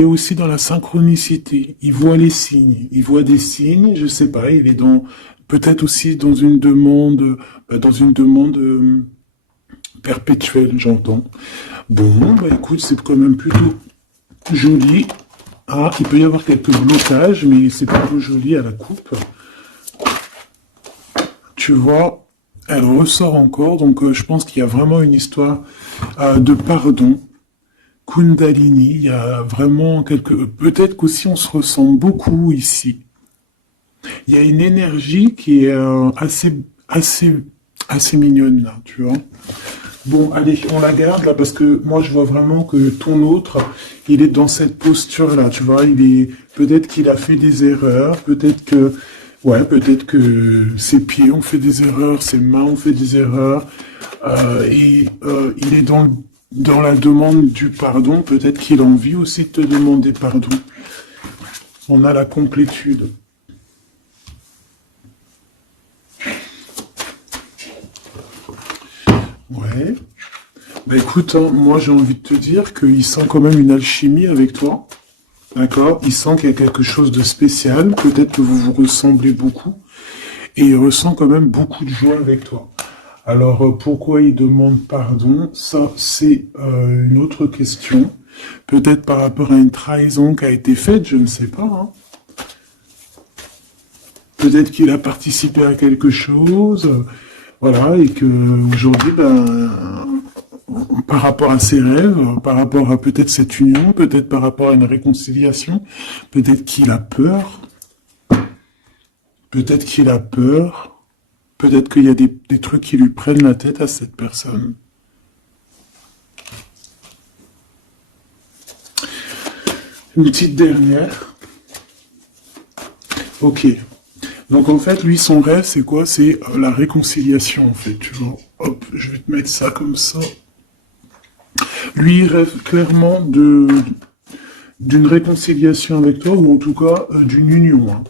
est aussi dans la synchronicité. Il voit les signes. Il voit des signes, je sais pas, il est dans, peut-être aussi dans une demande perpétuelle, j'entends. Bon, bah écoute, c'est quand même plutôt joli. Ah, il peut y avoir quelques blocages, mais c'est plutôt joli à la coupe. Tu vois, elle ressort encore, donc je pense qu'il y a vraiment une histoire de pardon. Kundalini, il y a vraiment quelque... Peut-être qu'aussi on se ressent beaucoup ici. Il y a une énergie qui est assez mignonne là, tu vois. Bon, allez, on la garde là parce que moi je vois vraiment que ton autre, il est dans cette posture là, tu vois. Peut-être qu'il a fait des erreurs, peut-être que ses pieds ont fait des erreurs, ses mains ont fait des erreurs, il est dans la demande du pardon. Peut-être qu'il a envie aussi de te demander pardon. On a la complétude. Ouais. Bah écoute, hein, moi j'ai envie de te dire qu'il sent quand même une alchimie avec toi. D'accord? Il sent qu'il y a quelque chose de spécial. Peut-être que vous vous ressemblez beaucoup. Et il ressent quand même beaucoup de joie avec toi. Alors pourquoi il demande pardon? Ça, c'est une autre question. Peut-être par rapport à une trahison qui a été faite, je ne sais pas. Hein. Peut-être qu'il a participé à quelque chose. Voilà, et que aujourd'hui, par rapport à ses rêves, par rapport à peut-être cette union, peut-être par rapport à une réconciliation, peut-être qu'il a peur, peut-être qu'il a peur, peut-être qu'il y a des trucs qui lui prennent la tête à cette personne. Une petite dernière. Ok. Donc en fait, lui, son rêve, c'est quoi? C'est la réconciliation, en fait. Tu vois. Hop, je vais te mettre ça comme ça. Lui, il rêve clairement d'une réconciliation avec toi, ou en tout cas d'une union. Hein.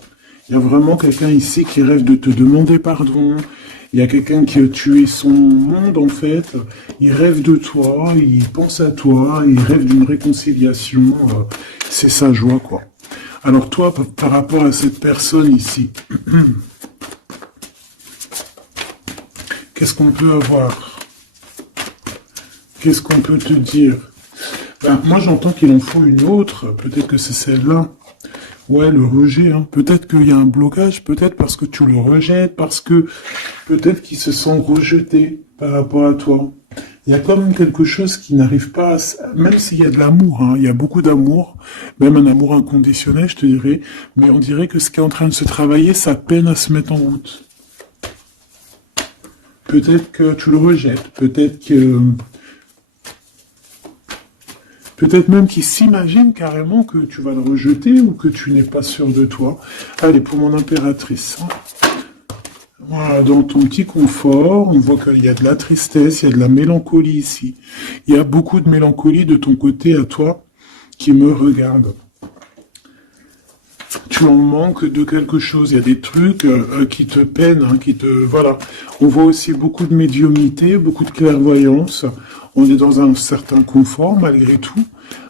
Il y a vraiment quelqu'un ici qui rêve de te demander pardon. Il y a quelqu'un qui a tué son monde, en fait. Il rêve de toi, il pense à toi, il rêve d'une réconciliation. C'est sa joie, quoi. Alors toi, par rapport à cette personne ici, qu'est-ce qu'on peut avoir? Qu'est-ce qu'on peut te dire? Moi, j'entends qu'il en faut une autre. Peut-être que c'est celle-là. Ouais, le rejet. Hein. Peut-être qu'il y a un blocage. Peut-être parce que tu le rejettes. Parce que peut-être qu'il se sent rejeté par rapport à toi. Il y a quand même quelque chose qui n'arrive pas à... Même s'il y a de l'amour, hein, il y a beaucoup d'amour, même un amour inconditionnel, je te dirais, mais on dirait que ce qui est en train de se travailler, ça peine à se mettre en route. Peut-être que tu le rejettes, peut-être même qu'il s'imagine carrément que tu vas le rejeter ou que tu n'es pas sûr de toi. Allez, pour mon impératrice. Hein. Voilà, dans ton petit confort, on voit qu'il y a de la tristesse, il y a de la mélancolie ici. Il y a beaucoup de mélancolie de ton côté à toi qui me regarde. Tu en manques de quelque chose, il y a des trucs qui te peinent, hein, Voilà. On voit aussi beaucoup de médiumnité, beaucoup de clairvoyance. On est dans un certain confort malgré tout.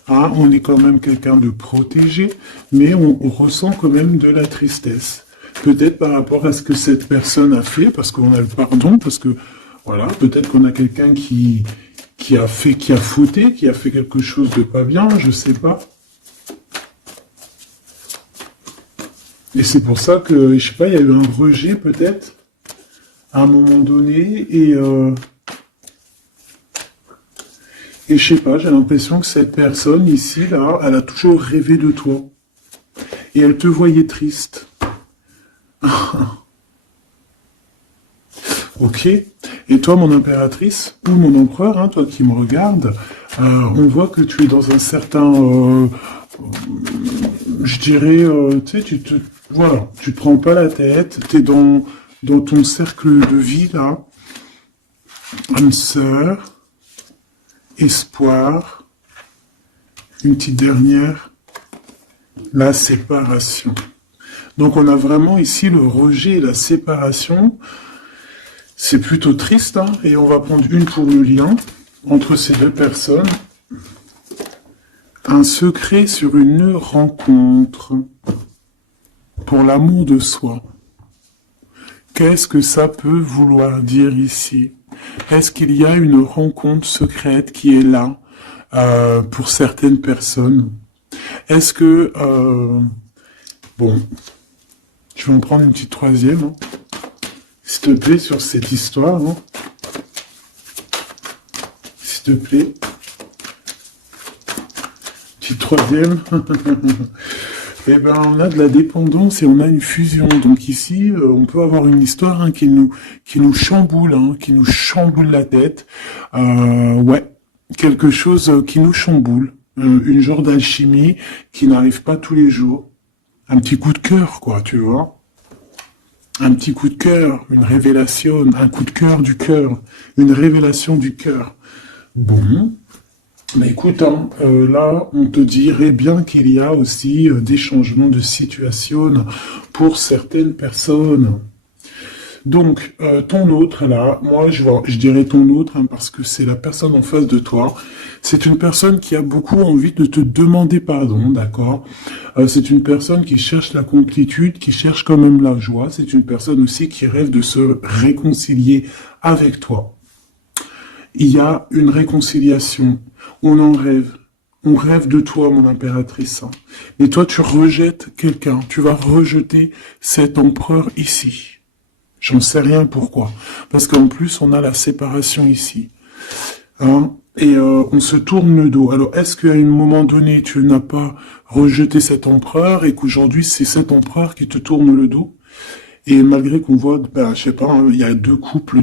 Hein, on est quand même quelqu'un de protégé, mais on ressent quand même de la tristesse. Peut-être par rapport à ce que cette personne a fait, parce qu'on a le pardon, parce que, voilà, peut-être qu'on a quelqu'un qui a fauté, qui a fait quelque chose de pas bien, je sais pas. Et c'est pour ça que, je sais pas, il y a eu un rejet peut-être, à un moment donné, et je sais pas, j'ai l'impression que cette personne ici, là, elle a toujours rêvé de toi. Et elle te voyait triste. Ok. Et toi, mon impératrice, ou mon empereur, hein, toi qui me regardes, on voit que tu es dans un certain... je dirais, tu sais, voilà, tu te prends pas la tête, tu es dans ton cercle de vie, là. Âme sœur, espoir, une petite dernière, la séparation. Donc on a vraiment ici le rejet et la séparation. C'est plutôt triste, hein, et on va prendre une pour le lien entre ces deux personnes. Un secret sur une rencontre. Pour l'amour de soi. Qu'est-ce que ça peut vouloir dire ici? Est-ce qu'il y a une rencontre secrète qui est là pour certaines personnes? Est-ce que... bon, je vais en prendre une petite troisième. Hein. S'il te plaît, sur cette histoire. Hein. S'il te plaît. Petite troisième. Eh ben, on a de la dépendance et on a une fusion. Donc ici, on peut avoir une histoire hein, qui nous chamboule, hein, qui nous chamboule la tête. Ouais, quelque chose qui nous chamboule. Une genre d'alchimie qui n'arrive pas tous les jours. Un petit coup de cœur, quoi, tu vois. Un petit coup de cœur, une révélation, un coup de cœur du cœur, une révélation du cœur. Bon. Mais écoute, hein, là, on te dirait bien qu'il y a aussi des changements de situation pour certaines personnes. Donc, ton autre, là, moi, je dirais ton autre, hein, parce que c'est la personne en face de toi. C'est une personne qui a beaucoup envie de te demander pardon, d'accord? C'est une personne qui cherche la complétude, qui cherche quand même la joie. C'est une personne aussi qui rêve de se réconcilier avec toi. Il y a une réconciliation. On en rêve. On rêve de toi, mon impératrice. Mais toi, tu rejettes quelqu'un. Tu vas rejeter cet empereur ici. J'en sais rien pourquoi. Parce qu'en plus, on a la séparation ici. Hein? Et on se tourne le dos. Alors, est-ce qu'à un moment donné, tu n'as pas rejeté cet empereur et qu'aujourd'hui, c'est cet empereur qui te tourne le dos? Et malgré qu'on voit, ben, je sais pas, hein, il y a deux couples,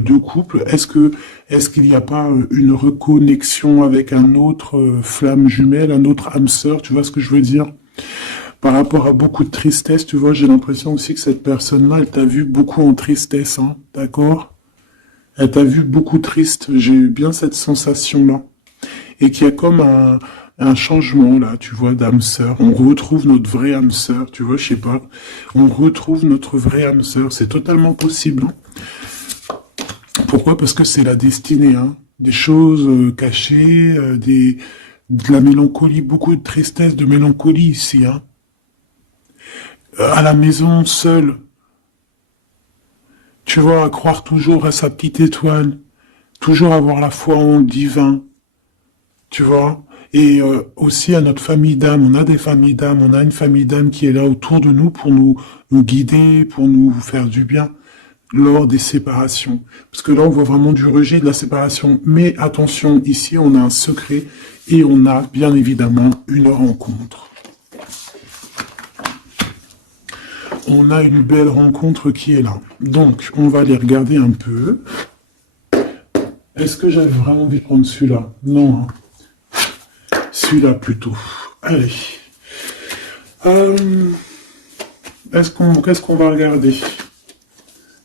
est-ce qu'il n'y a pas une reconnexion avec un autre flamme jumelle, un autre âme sœur, tu vois ce que je veux dire? Par rapport à beaucoup de tristesse, tu vois, j'ai l'impression aussi que cette personne-là, elle t'a vu beaucoup en tristesse, hein, d'accord? Elle t'a vu beaucoup triste, j'ai eu bien cette sensation-là. Et qu'il y a comme un changement là, tu vois, d'âme sœur. On retrouve notre vraie âme sœur, tu vois, je sais pas. On retrouve notre vraie âme sœur, c'est totalement possible. Hein. Pourquoi? Parce que c'est la destinée, hein. Des choses cachées, de la mélancolie, beaucoup de tristesse, de mélancolie ici. Hein. À la maison, seul, tu vois, à croire toujours à sa petite étoile, toujours avoir la foi en le divin, tu vois. Et aussi à notre famille d'âme, on a des familles d'âme, on a une famille d'âme qui est là autour de nous pour nous guider, pour nous faire du bien lors des séparations. Parce que là, on voit vraiment du rejet de la séparation. Mais attention, ici, on a un secret et on a bien évidemment une rencontre. On a une belle rencontre qui est là. Donc, on va aller regarder un peu. Est-ce que j'avais vraiment envie de prendre celui-là? Non, hein. Celui-là plutôt. Allez. Qu'est-ce qu'on va regarder?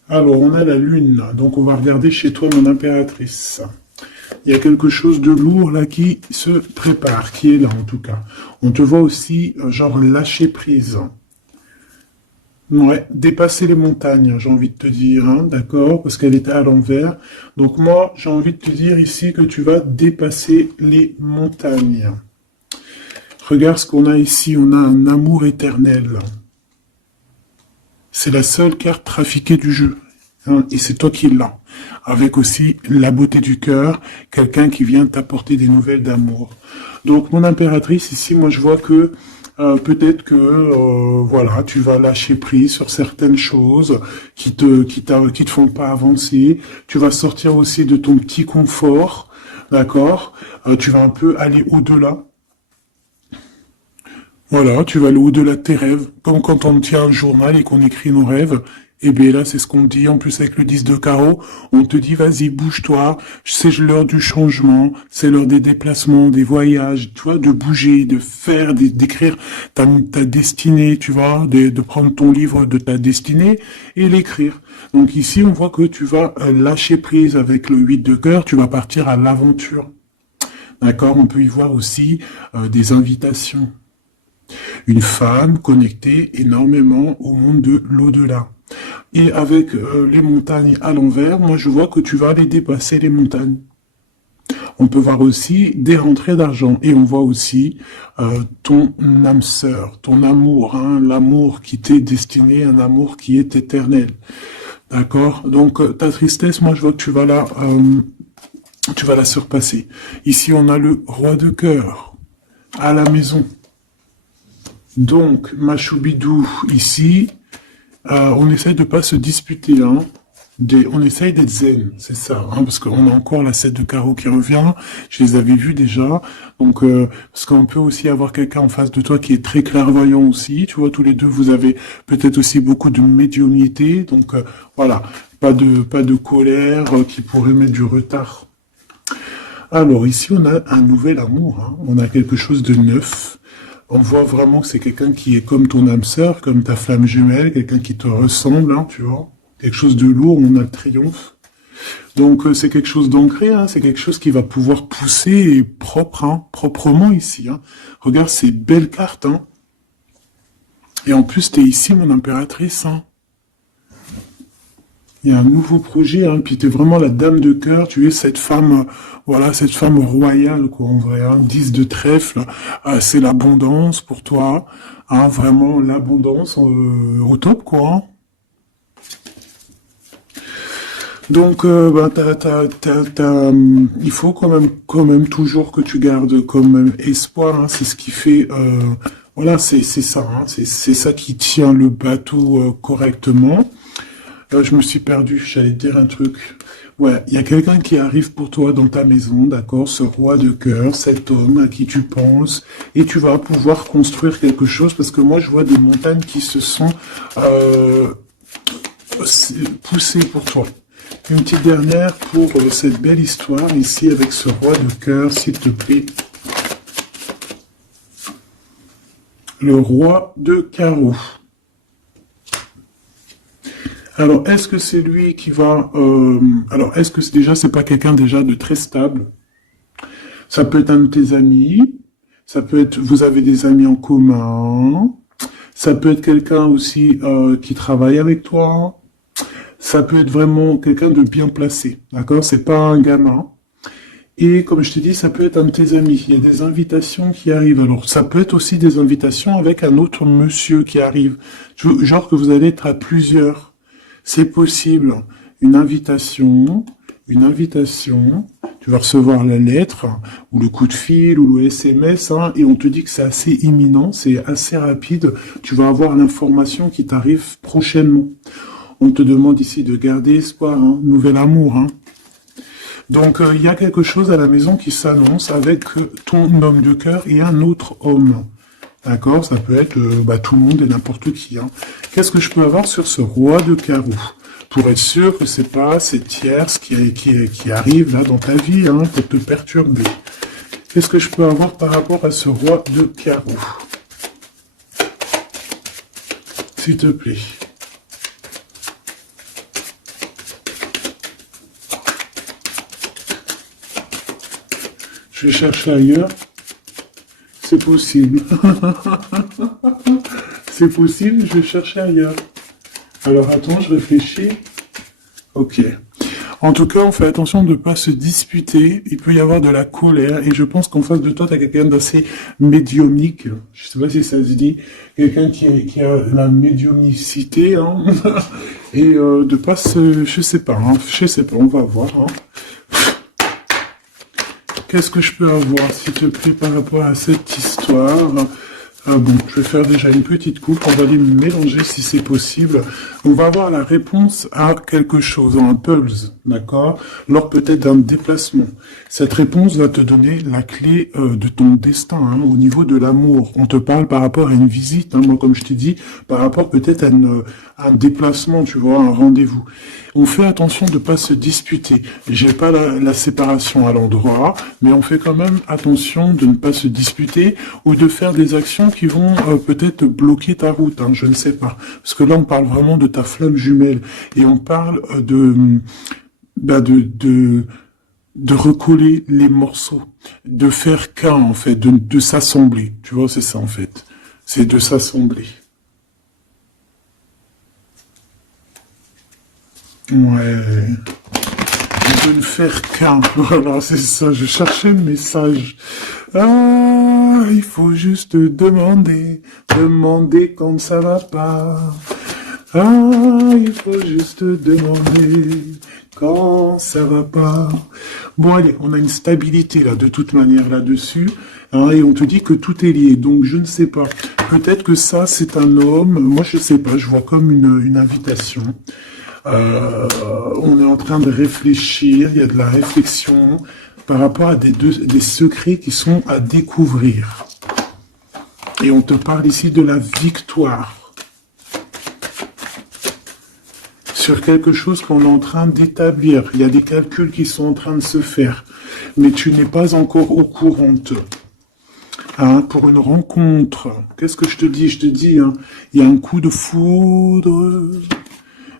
Alors, on a la lune. Donc, on va regarder chez toi, mon impératrice. Il y a quelque chose de lourd là qui se prépare, qui est là en tout cas. On te voit aussi, genre, lâcher prise. Ouais, dépasser les montagnes, j'ai envie de te dire, hein, d'accord, parce qu'elle était à l'envers. Donc moi, j'ai envie de te dire ici que tu vas dépasser les montagnes. Regarde ce qu'on a ici, on a un amour éternel. C'est la seule carte trafiquée du jeu, hein, et c'est toi qui l'as. Avec aussi la beauté du cœur, quelqu'un qui vient t'apporter des nouvelles d'amour. Donc mon impératrice, ici, moi je vois que peut-être que voilà, tu vas lâcher prise sur certaines choses qui te font pas avancer. Tu vas sortir aussi de ton petit confort, d'accord. Tu vas un peu aller au-delà. Voilà, tu vas aller au-delà de tes rêves, comme quand on tient un journal et qu'on écrit nos rêves. Et bien là, c'est ce qu'on te dit, en plus avec le 10 de carreau, on te dit, vas-y, bouge-toi, c'est l'heure du changement, c'est l'heure des déplacements, des voyages, tu vois, de bouger, de faire, d'écrire ta destinée, tu vois, de prendre ton livre de ta destinée et l'écrire. Donc ici, on voit que tu vas lâcher prise avec le 8 de cœur, tu vas partir à l'aventure. D'accord? On peut y voir aussi des invitations. Une femme connectée énormément au monde de l'au-delà. Et avec les montagnes à l'envers, moi je vois que tu vas aller dépasser les montagnes. On peut voir aussi des rentrées d'argent. Et on voit aussi ton âme sœur, ton amour, hein, l'amour qui t'est destiné, un amour qui est éternel. D'accord? Donc ta tristesse, moi je vois que tu vas la surpasser. Ici on a le roi de cœur à la maison. Donc ma choubidou ici, on essaie de pas se disputer, hein. On essaye d'être zen, c'est ça, hein, parce qu'on a encore la 7 de carreau qui revient, je les avais vus déjà, donc parce qu'on peut aussi avoir quelqu'un en face de toi qui est très clairvoyant aussi, tu vois, tous les deux, vous avez peut-être aussi beaucoup de médiumnité, donc voilà, pas de colère qui pourrait mettre du retard. Alors ici, on a un nouvel amour, hein, on a quelque chose de neuf. On voit vraiment que c'est quelqu'un qui est comme ton âme sœur, comme ta flamme jumelle, quelqu'un qui te ressemble, hein, tu vois. Quelque chose de lourd, on a le triomphe. Donc c'est quelque chose d'ancré, hein, c'est quelque chose qui va pouvoir pousser et propre, hein, proprement ici. Hein. Regarde ces belles cartes. Hein. Et en plus, tu es ici, mon impératrice. Hein. Il y a un nouveau projet, hein, puis tu es vraiment la dame de cœur, tu es cette femme, voilà, cette femme royale, quoi, en vrai, hein, 10 de trèfle, c'est l'abondance pour toi, hein, vraiment l'abondance au top, quoi. Hein. Donc, bah, il faut quand même toujours que tu gardes comme espoir. Hein, c'est ce qui fait, voilà, c'est ça, hein, c'est ça qui tient le bateau correctement. Je me suis perdu, j'allais dire un truc. Ouais, il y a quelqu'un qui arrive pour toi dans ta maison, d'accord, ce roi de cœur, cet homme à qui tu penses, et tu vas pouvoir construire quelque chose, parce que moi je vois des montagnes qui se sont poussées pour toi. Une petite dernière pour cette belle histoire ici avec ce roi de cœur, s'il te plaît. Le roi de carreau. Alors, est-ce que c'est lui qui va... alors, est-ce que c'est pas quelqu'un déjà de très stable? Ça peut être un de tes amis. Ça peut être... Vous avez des amis en commun. Ça peut être quelqu'un aussi qui travaille avec toi. Ça peut être vraiment quelqu'un de bien placé. D'accord? C'est pas un gamin. Et comme je te dis, ça peut être un de tes amis. Il y a des invitations qui arrivent. Alors, ça peut être aussi des invitations avec un autre monsieur qui arrive. Genre que vous allez être à plusieurs. C'est possible. Une invitation, tu vas recevoir la lettre, ou le coup de fil, ou le SMS, hein, et on te dit que c'est assez imminent, c'est assez rapide. Tu vas avoir l'information qui t'arrive prochainement. On te demande ici de garder espoir, hein, nouvel amour. Hein. Donc, il y a quelque chose à la maison qui s'annonce avec ton homme de cœur et un autre homme. D'accord? Ça peut être tout le monde et n'importe qui. Hein. Qu'est-ce que je peux avoir sur ce roi de carreau? Pour être sûr que c'est pas cette tierce qui arrive là dans ta vie, hein, pour te perturber. Qu'est-ce que je peux avoir par rapport à ce roi de carreau? S'il te plaît. Je vais chercher ailleurs. C'est possible. C'est possible, je vais chercher ailleurs. Alors attends, je réfléchis. Ok. En tout cas, on fait attention de ne pas se disputer. Il peut y avoir de la colère. Et je pense qu'en face de toi, tu as quelqu'un d'assez médiumnique. Je sais pas si ça se dit. Quelqu'un qui a la médiumnicité. Hein. Et de pas se... Je sais pas, on va voir. Hein. Qu'est-ce que je peux avoir, s'il te plaît, par rapport à cette histoire? Bon, je vais faire déjà une petite coupe, on va les mélanger si c'est possible. On va avoir la réponse à quelque chose, un puzzle, d'accord? Lors peut-être d'un déplacement. Cette réponse va te donner la clé de ton destin, hein, au niveau de l'amour. On te parle par rapport à une visite, hein, moi comme je t'ai dit, par rapport peut-être à un déplacement, tu vois, un rendez-vous. On fait attention de ne pas se disputer. J'ai pas la séparation à l'endroit, mais on fait quand même attention de ne pas se disputer ou de faire des actions qui vont peut-être bloquer ta route, hein, je ne sais pas. Parce que là, on parle vraiment de ta flamme jumelle et on parle de recoller les morceaux, de faire qu'un en fait, de s'assembler. Tu vois, c'est ça en fait. C'est de s'assembler. Ouais. de ne faire qu'un. Voilà, c'est ça, je cherchais le message. Ah, il faut juste demander, demander quand ça va pas. Ah, il faut juste demander quand ça va pas. Bon, allez, on a une stabilité là, de toute manière là-dessus, hein, et on te dit que tout est lié. Donc, je ne sais pas. Peut-être que ça, c'est un homme. Moi, je sais pas. Je vois comme une invitation. On est en train de réfléchir. Il y a de la réflexion par rapport à des secrets qui sont à découvrir. Et on te parle ici de la victoire sur quelque chose qu'on est en train d'établir. Il y a des calculs qui sont en train de se faire, mais tu n'es pas encore au courant. Hein, pour une rencontre, qu'est-ce que je te dis? Je te dis, hein, il y a un coup de foudre.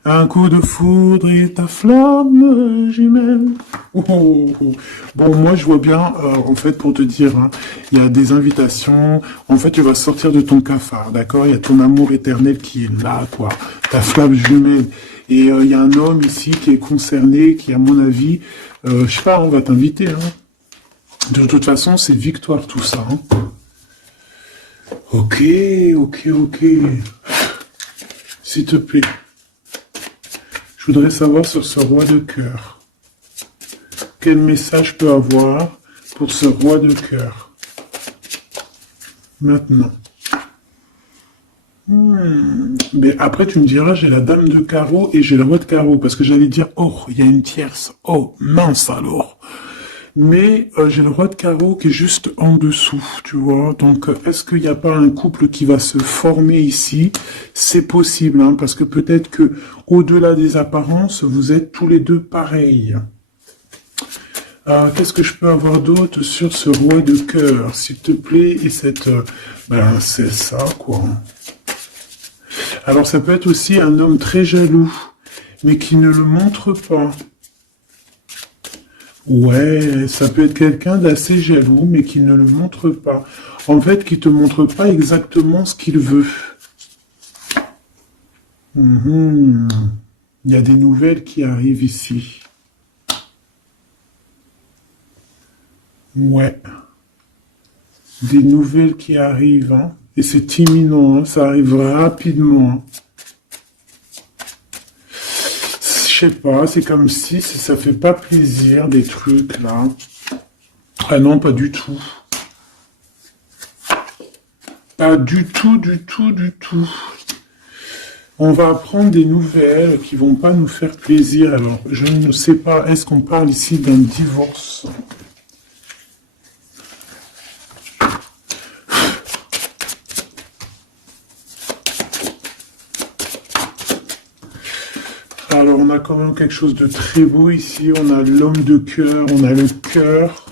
Un coup de foudre et ta flamme jumelle. Oh, oh, oh. Bon, moi, je vois bien, en fait, pour te dire, hein, il y a des invitations. En fait, tu vas sortir de ton cafard, d'accord? Il y a ton amour éternel qui est là, quoi. Ta flamme jumelle. Et il y a un homme ici qui est concerné, qui, à mon avis, je sais pas, on va t'inviter. Hein. De toute façon, c'est victoire tout ça. Hein. Ok, ok, ok. S'il te plaît. Je voudrais savoir sur ce roi de cœur. Quel message je peux avoir pour ce roi de cœur? Maintenant. Mais après, tu me diras, j'ai la dame de carreau et j'ai le roi de carreau. Parce que j'allais dire, oh, il y a une tierce. Oh, mince alors. Mais j'ai le roi de carreau qui est juste en dessous, tu vois. Donc, est-ce qu'il n'y a pas un couple qui va se former ici? C'est possible, hein, parce que peut-être que au-delà des apparences, vous êtes tous les deux pareils. Qu'est-ce que je peux avoir d'autre sur ce roi de cœur, s'il te plaît? Et cette... ben, c'est ça, quoi. Alors, ça peut être aussi un homme très jaloux, mais qui ne le montre pas. Ouais, ça peut être quelqu'un d'assez jaloux, mais qui ne le montre pas. En fait, qui te montre pas exactement ce qu'il veut. Il y a des nouvelles qui arrivent ici. Ouais. Des nouvelles qui arrivent, hein. Et c'est imminent, hein. Ça arrive rapidement. Hein. Je sais pas, c'est comme si ça fait pas plaisir, des trucs, là. Ah non, pas du tout. Pas du tout, du tout, du tout. On va apprendre des nouvelles qui vont pas nous faire plaisir. Alors, je ne sais pas, est-ce qu'on parle ici d'un divorce? Alors, on a quand même quelque chose de très beau ici. On a l'homme de cœur, on a le cœur,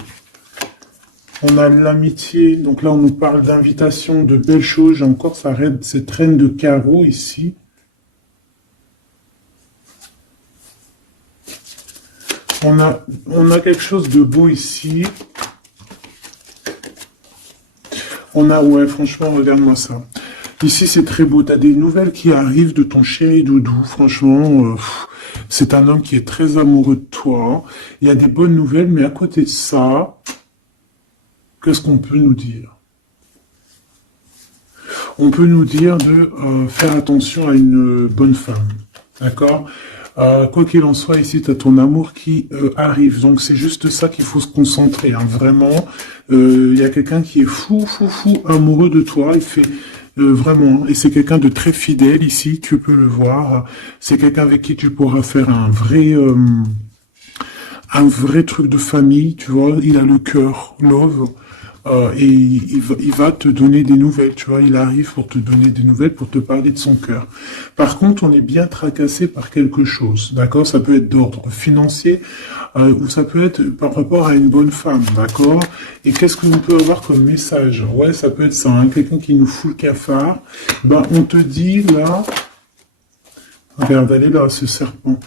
on a l'amitié. Donc là, on nous parle d'invitation, de belles choses. J'ai encore cette reine de carreau ici. On a quelque chose de beau ici. Ouais, franchement, regarde-moi ça. Ici, c'est très beau. Tu as des nouvelles qui arrivent de ton chéri doudou. Franchement, c'est un homme qui est très amoureux de toi. Il y a des bonnes nouvelles, mais à côté de ça, qu'est-ce qu'on peut nous dire? On peut nous dire de faire attention à une bonne femme. D'accord? Quoi qu'il en soit, ici, tu as ton amour qui arrive. Donc, c'est juste ça qu'il faut se concentrer. Hein. Vraiment, il y a quelqu'un qui est fou amoureux de toi. Il fait vraiment, et c'est quelqu'un de très fidèle ici. Tu peux le voir. C'est quelqu'un avec qui tu pourras faire un vrai truc de famille. Tu vois, il a le cœur, love. Et il va te donner des nouvelles, tu vois, il arrive pour te donner des nouvelles, pour te parler de son cœur. Par contre, on est bien tracassé par quelque chose, d'accord? Ça peut être d'ordre financier, ou ça peut être par rapport à une bonne femme, d'accord? Et qu'est-ce que l'on peut avoir comme message? Ouais, ça peut être ça, hein, quelqu'un qui nous fout le cafard. Ben, on te dit, là, regarde, elle est là, ce serpent.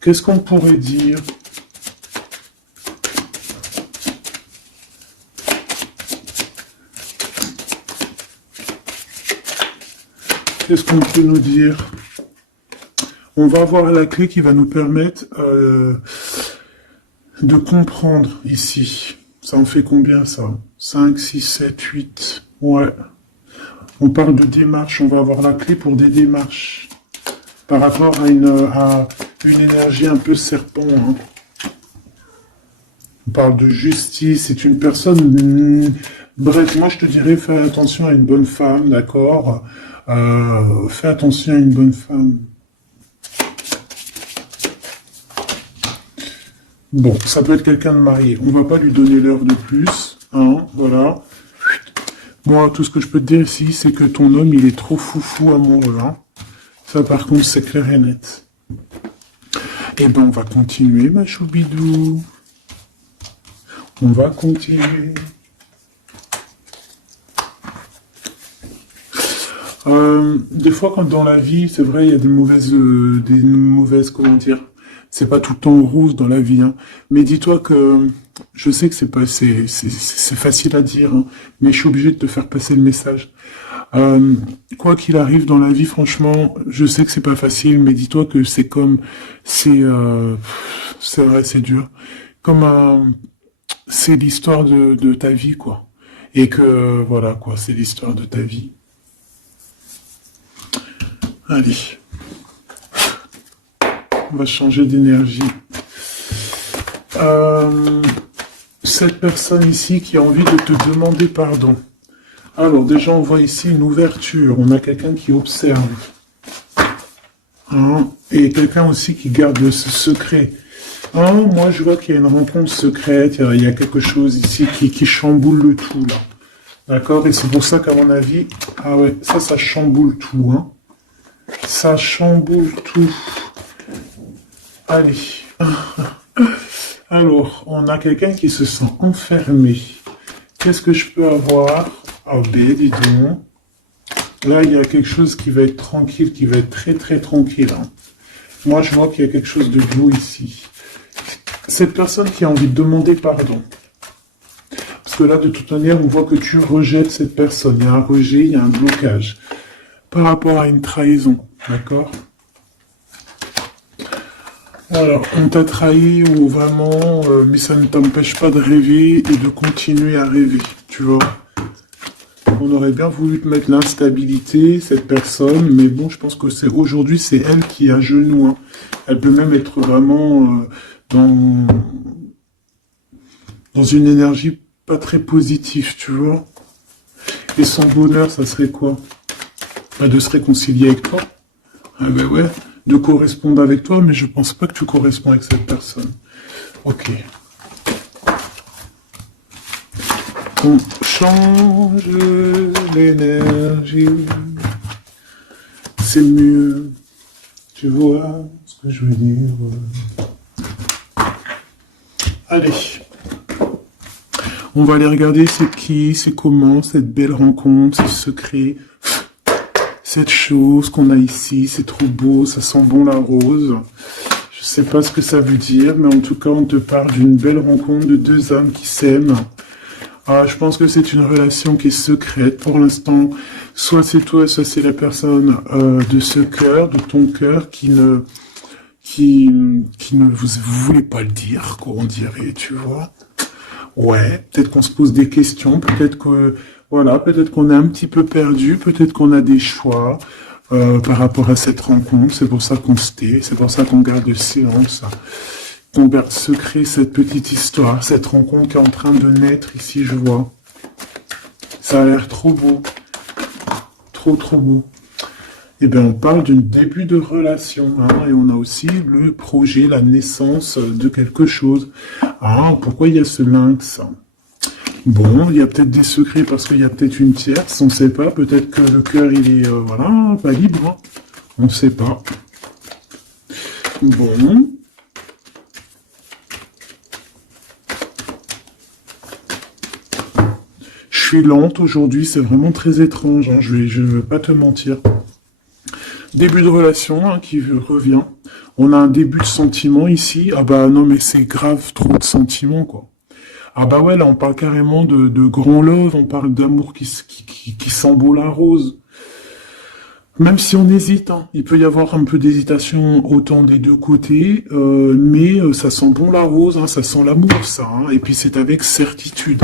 Qu'est-ce qu'on pourrait dire? Qu'est-ce qu'on peut nous dire? On va avoir la clé qui va nous permettre de comprendre ici. Ça en fait combien ça? 5, 6, 7, 8. Ouais. On parle de démarches, on va avoir la clé pour des démarches. Par rapport à une énergie un peu serpent. Hein. On parle de justice, c'est une personne... bref, moi je te dirais, fais attention à une bonne femme, d'accord? Fais attention à une bonne femme. Bon, ça peut être quelqu'un de marié. On va pas lui donner l'heure de plus. Hein, voilà. Moi, tout ce que je peux te dire ici, c'est que ton homme, il est trop foufou amoureux. Hein. Ça, par contre, c'est clair et net. Eh ben, on va continuer, ma choubidou. On va continuer. Des fois, quand dans la vie, c'est vrai, il y a des mauvaises, comment dire, c'est pas tout le temps rose dans la vie, hein. Mais dis-toi que, je sais que c'est facile à dire, hein, mais je suis obligé de te faire passer le message. Quoi qu'il arrive dans la vie, franchement, je sais que c'est pas facile, mais dis-toi que c'est vrai, c'est dur. Comme c'est l'histoire de ta vie, quoi. Et que, voilà, quoi, c'est l'histoire de ta vie. Allez. On va changer d'énergie. Cette personne ici qui a envie de te demander pardon. Alors, déjà, on voit ici une ouverture. On a quelqu'un qui observe. Hein, et quelqu'un aussi qui garde ce secret. Hein, moi, je vois qu'il y a une rencontre secrète. Il y a quelque chose ici qui chamboule le tout, là. D'accord? Et c'est pour ça qu'à mon avis... Ah ouais, ça chamboule tout, hein. Ça chamboule tout. Allez. Alors, on a quelqu'un qui se sent enfermé. Qu'est-ce que je peux avoir? Ah ben, dis donc. Là, il y a quelque chose qui va être tranquille, qui va être très très tranquille. Hein. Moi, je vois qu'il y a quelque chose de beau ici. Cette personne qui a envie de demander pardon. Parce que là, de toute manière, on voit que tu rejettes cette personne. Il y a un rejet, il y a un blocage. Par rapport à une trahison, d'accord? Alors, on t'a trahi ou vraiment, mais ça ne t'empêche pas de rêver et de continuer à rêver, tu vois. On aurait bien voulu te mettre l'instabilité, cette personne, mais bon, je pense que aujourd'hui, c'est elle qui est à genoux. Hein. Elle peut même être vraiment dans une énergie pas très positive, tu vois. Et son bonheur, ça serait quoi? De se réconcilier avec toi. Ah ben ouais, de correspondre avec toi, mais je pense pas que tu corresponds avec cette personne. Ok. On change l'énergie. C'est mieux. Tu vois ce que je veux dire? Allez. On va aller regarder c'est qui, c'est comment, cette belle rencontre, ce secret. Cette chose qu'on a ici, c'est trop beau, ça sent bon la rose. Je sais pas ce que ça veut dire, mais en tout cas, on te parle d'une belle rencontre de deux âmes qui s'aiment. Ah, je pense que c'est une relation qui est secrète pour l'instant. Soit c'est toi, soit c'est la personne de ce cœur, de ton cœur, qui ne vous voulez pas le dire, quoi, on dirait, tu vois. Ouais, peut-être qu'on se pose des questions, peut-être que voilà, peut-être qu'on est un petit peu perdu, peut-être qu'on a des choix par rapport à cette rencontre. C'est pour ça qu'on se tait, c'est pour ça qu'on garde le silence, qu'on garde secret cette petite histoire, cette rencontre qui est en train de naître ici, je vois. Ça a l'air trop beau, trop trop beau. Eh bien, on parle d'un début de relation, hein, et on a aussi le projet, la naissance de quelque chose. Ah, pourquoi il y a ce lynx? Bon, il y a peut-être des secrets parce qu'il y a peut-être une tierce, on ne sait pas. Peut-être que le cœur, il est, voilà, pas libre. Hein. On ne sait pas. Bon. Je suis lente aujourd'hui, c'est vraiment très étrange. Hein, je ne veux pas te mentir. Début de relation hein, qui revient. On a un début de sentiment ici. Ah bah non, mais c'est grave, trop de sentiments, quoi. Ah bah ouais, là, on parle carrément de grand love, on parle d'amour qui sent beau la rose. Même si on hésite, hein, il peut y avoir un peu d'hésitation autant des deux côtés, mais ça sent bon la rose, hein, ça sent l'amour, ça. Hein, et puis c'est avec certitude.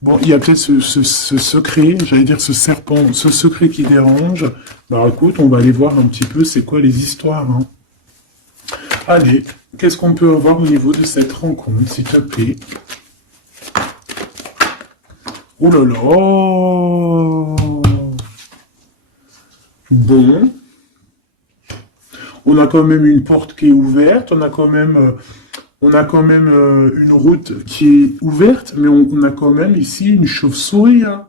Bon, il y a peut-être ce secret, j'allais dire ce serpent, ce secret qui dérange. Bah écoute, on va aller voir un petit peu c'est quoi les histoires. Hein. Allez, qu'est-ce qu'on peut avoir au niveau de cette rencontre, s'il te plaît? Oh là là! Bon, on a quand même une porte qui est ouverte, on a quand même une route qui est ouverte, mais on a quand même ici une chauve-souris. Hein.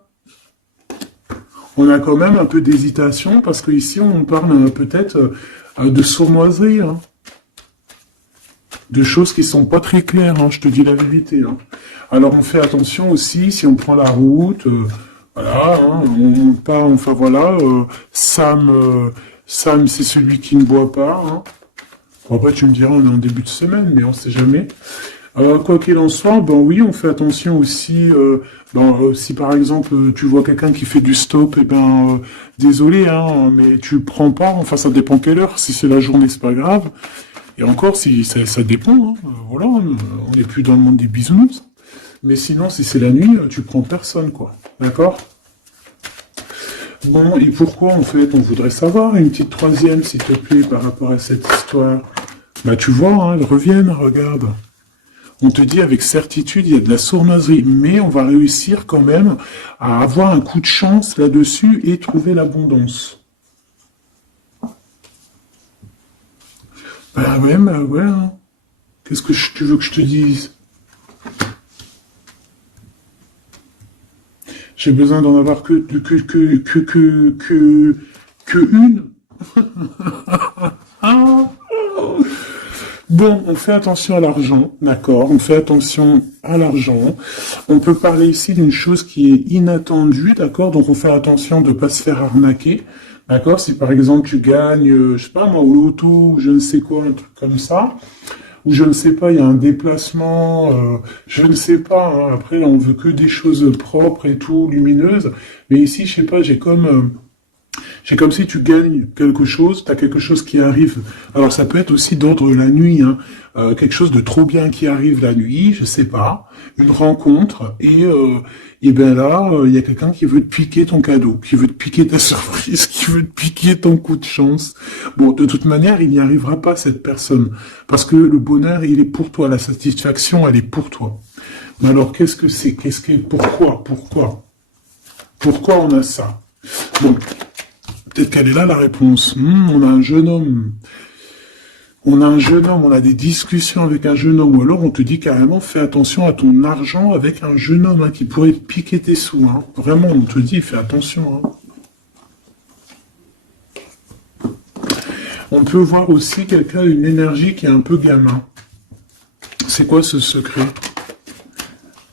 On a quand même un peu d'hésitation parce que ici on parle peut-être de sournoiserie, hein. De choses qui sont pas très claires, hein, je te dis la vérité. Hein. Alors on fait attention aussi si on prend la route, voilà, hein, on part, enfin voilà, Sam c'est celui qui ne boit pas. Hein. Bon, après tu me diras on est en début de semaine, mais on sait jamais. Quoi qu'il en soit, ben oui, on fait attention aussi. Si par exemple tu vois quelqu'un qui fait du stop, et ben désolé, hein, mais tu prends pas. Enfin, ça dépend quelle heure. Si c'est la journée, c'est pas grave. Et encore, si ça dépend. Hein, voilà, on n'est plus dans le monde des bisounours. Mais sinon, si c'est la nuit, tu prends personne, quoi. D'accord? Bon, et pourquoi en fait on voudrait savoir une petite troisième, s'il te plaît, par rapport à cette histoire? Bah tu vois, hein, elles reviennent, regarde. On te dit avec certitude, il y a de la sournoiserie, mais on va réussir quand même à avoir un coup de chance là-dessus et trouver l'abondance. Bah ouais, hein. Qu'est-ce que tu veux que je te dise? J'ai besoin d'en avoir que une. Ah. Bon, on fait attention à l'argent, d'accord, on fait attention à l'argent. On peut parler ici d'une chose qui est inattendue, d'accord, donc on fait attention de ne pas se faire arnaquer, d'accord. Si par exemple tu gagnes, je sais pas moi, au loto, ou je ne sais quoi, un truc comme ça, ou je ne sais pas, il y a un déplacement, je ne sais pas, hein, après on veut que des choses propres et tout, lumineuses, mais ici, je sais pas, c'est comme si tu gagnes quelque chose, tu as quelque chose qui arrive. Alors ça peut être aussi d'ordre la nuit, hein. Quelque chose de trop bien qui arrive la nuit, je sais pas, une rencontre, et ben là, il y a quelqu'un qui veut te piquer ton cadeau, qui veut te piquer ta surprise, qui veut te piquer ton coup de chance. Bon, de toute manière, il n'y arrivera pas cette personne, parce que le bonheur, il est pour toi, la satisfaction, elle est pour toi. Mais alors, qu'est-ce que c'est? Pourquoi on a ça? Bon, peut-être qu'elle est là la réponse. On a un jeune homme. On a des discussions avec un jeune homme. Ou alors on te dit carrément, fais attention à ton argent avec un jeune homme hein, qui pourrait te piquer tes sous. Hein. Vraiment, on te dit, fais attention. Hein. On peut voir aussi quelqu'un, une énergie qui est un peu gamin. C'est quoi ce secret?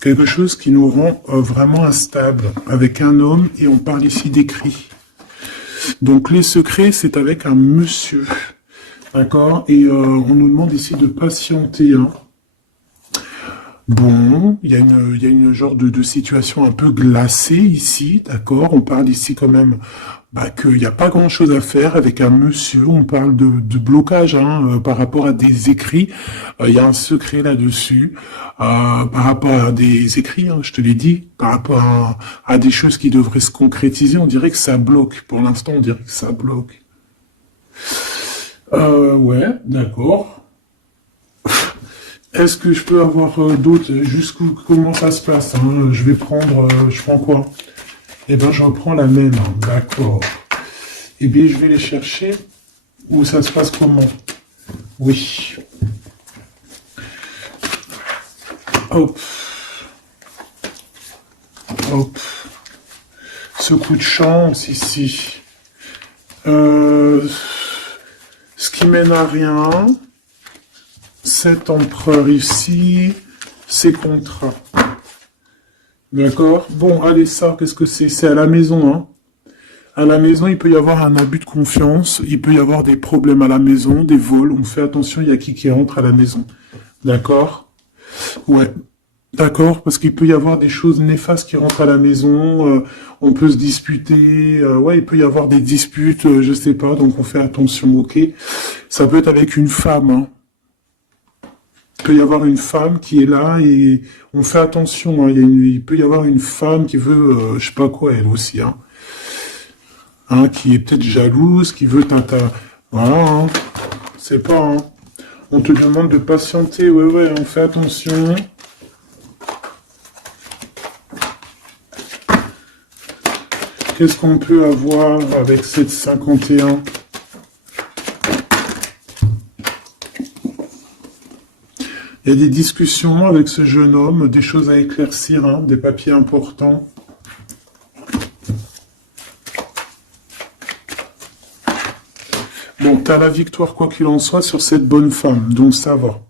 Quelque chose qui nous rend vraiment instable avec un homme et on parle ici d'écrit. Donc les secrets, c'est avec un monsieur, d'accord? Et on nous demande ici de patienter. Hein. Bon, il y a une genre de situation un peu glacée ici, d'accord? On parle ici quand même qu'il n'y a pas grand-chose à faire avec un monsieur. On parle de blocage hein, par rapport à des écrits. Il y a un secret là-dessus. Par rapport à des écrits, hein, je te l'ai dit, par rapport à des choses qui devraient se concrétiser, on dirait que ça bloque. Pour l'instant, on dirait que ça bloque. Ouais, d'accord. Est-ce que je peux avoir d'autres jusqu'où comment ça se passe hein je vais prendre, je prends quoi? Eh ben, je reprends la même. Hein, d'accord. Eh bien, je vais les chercher. Où ça se passe comment? Oui. Hop. Hop. Ce coup de chance ici. Ce qui mène à rien. Cet empereur ici. Ces contrats. D'accord? Bon, allez, ça, qu'est-ce que c'est? C'est à la maison, hein. À la maison, il peut y avoir un abus de confiance, il peut y avoir des problèmes à la maison, des vols. On fait attention, il y a qui rentre à la maison. D'accord? Ouais. D'accord, parce qu'il peut y avoir des choses néfastes qui rentrent à la maison, on peut se disputer, ouais, il peut y avoir des disputes, je sais pas, donc on fait attention, ok? Ça peut être avec une femme, hein. Il peut y avoir une femme qui est là et on fait attention, hein. Il peut y avoir une femme qui veut, je sais pas quoi, elle aussi, hein, qui est peut-être jalouse, qui veut voilà, hein, c'est pas, hein. On te demande de patienter, ouais, ouais, on fait attention. Qu'est-ce qu'on peut avoir avec cette 51? Il y a des discussions avec ce jeune homme, des choses à éclaircir, hein, des papiers importants. Bon, t'as la victoire quoi qu'il en soit sur cette bonne femme, donc ça va.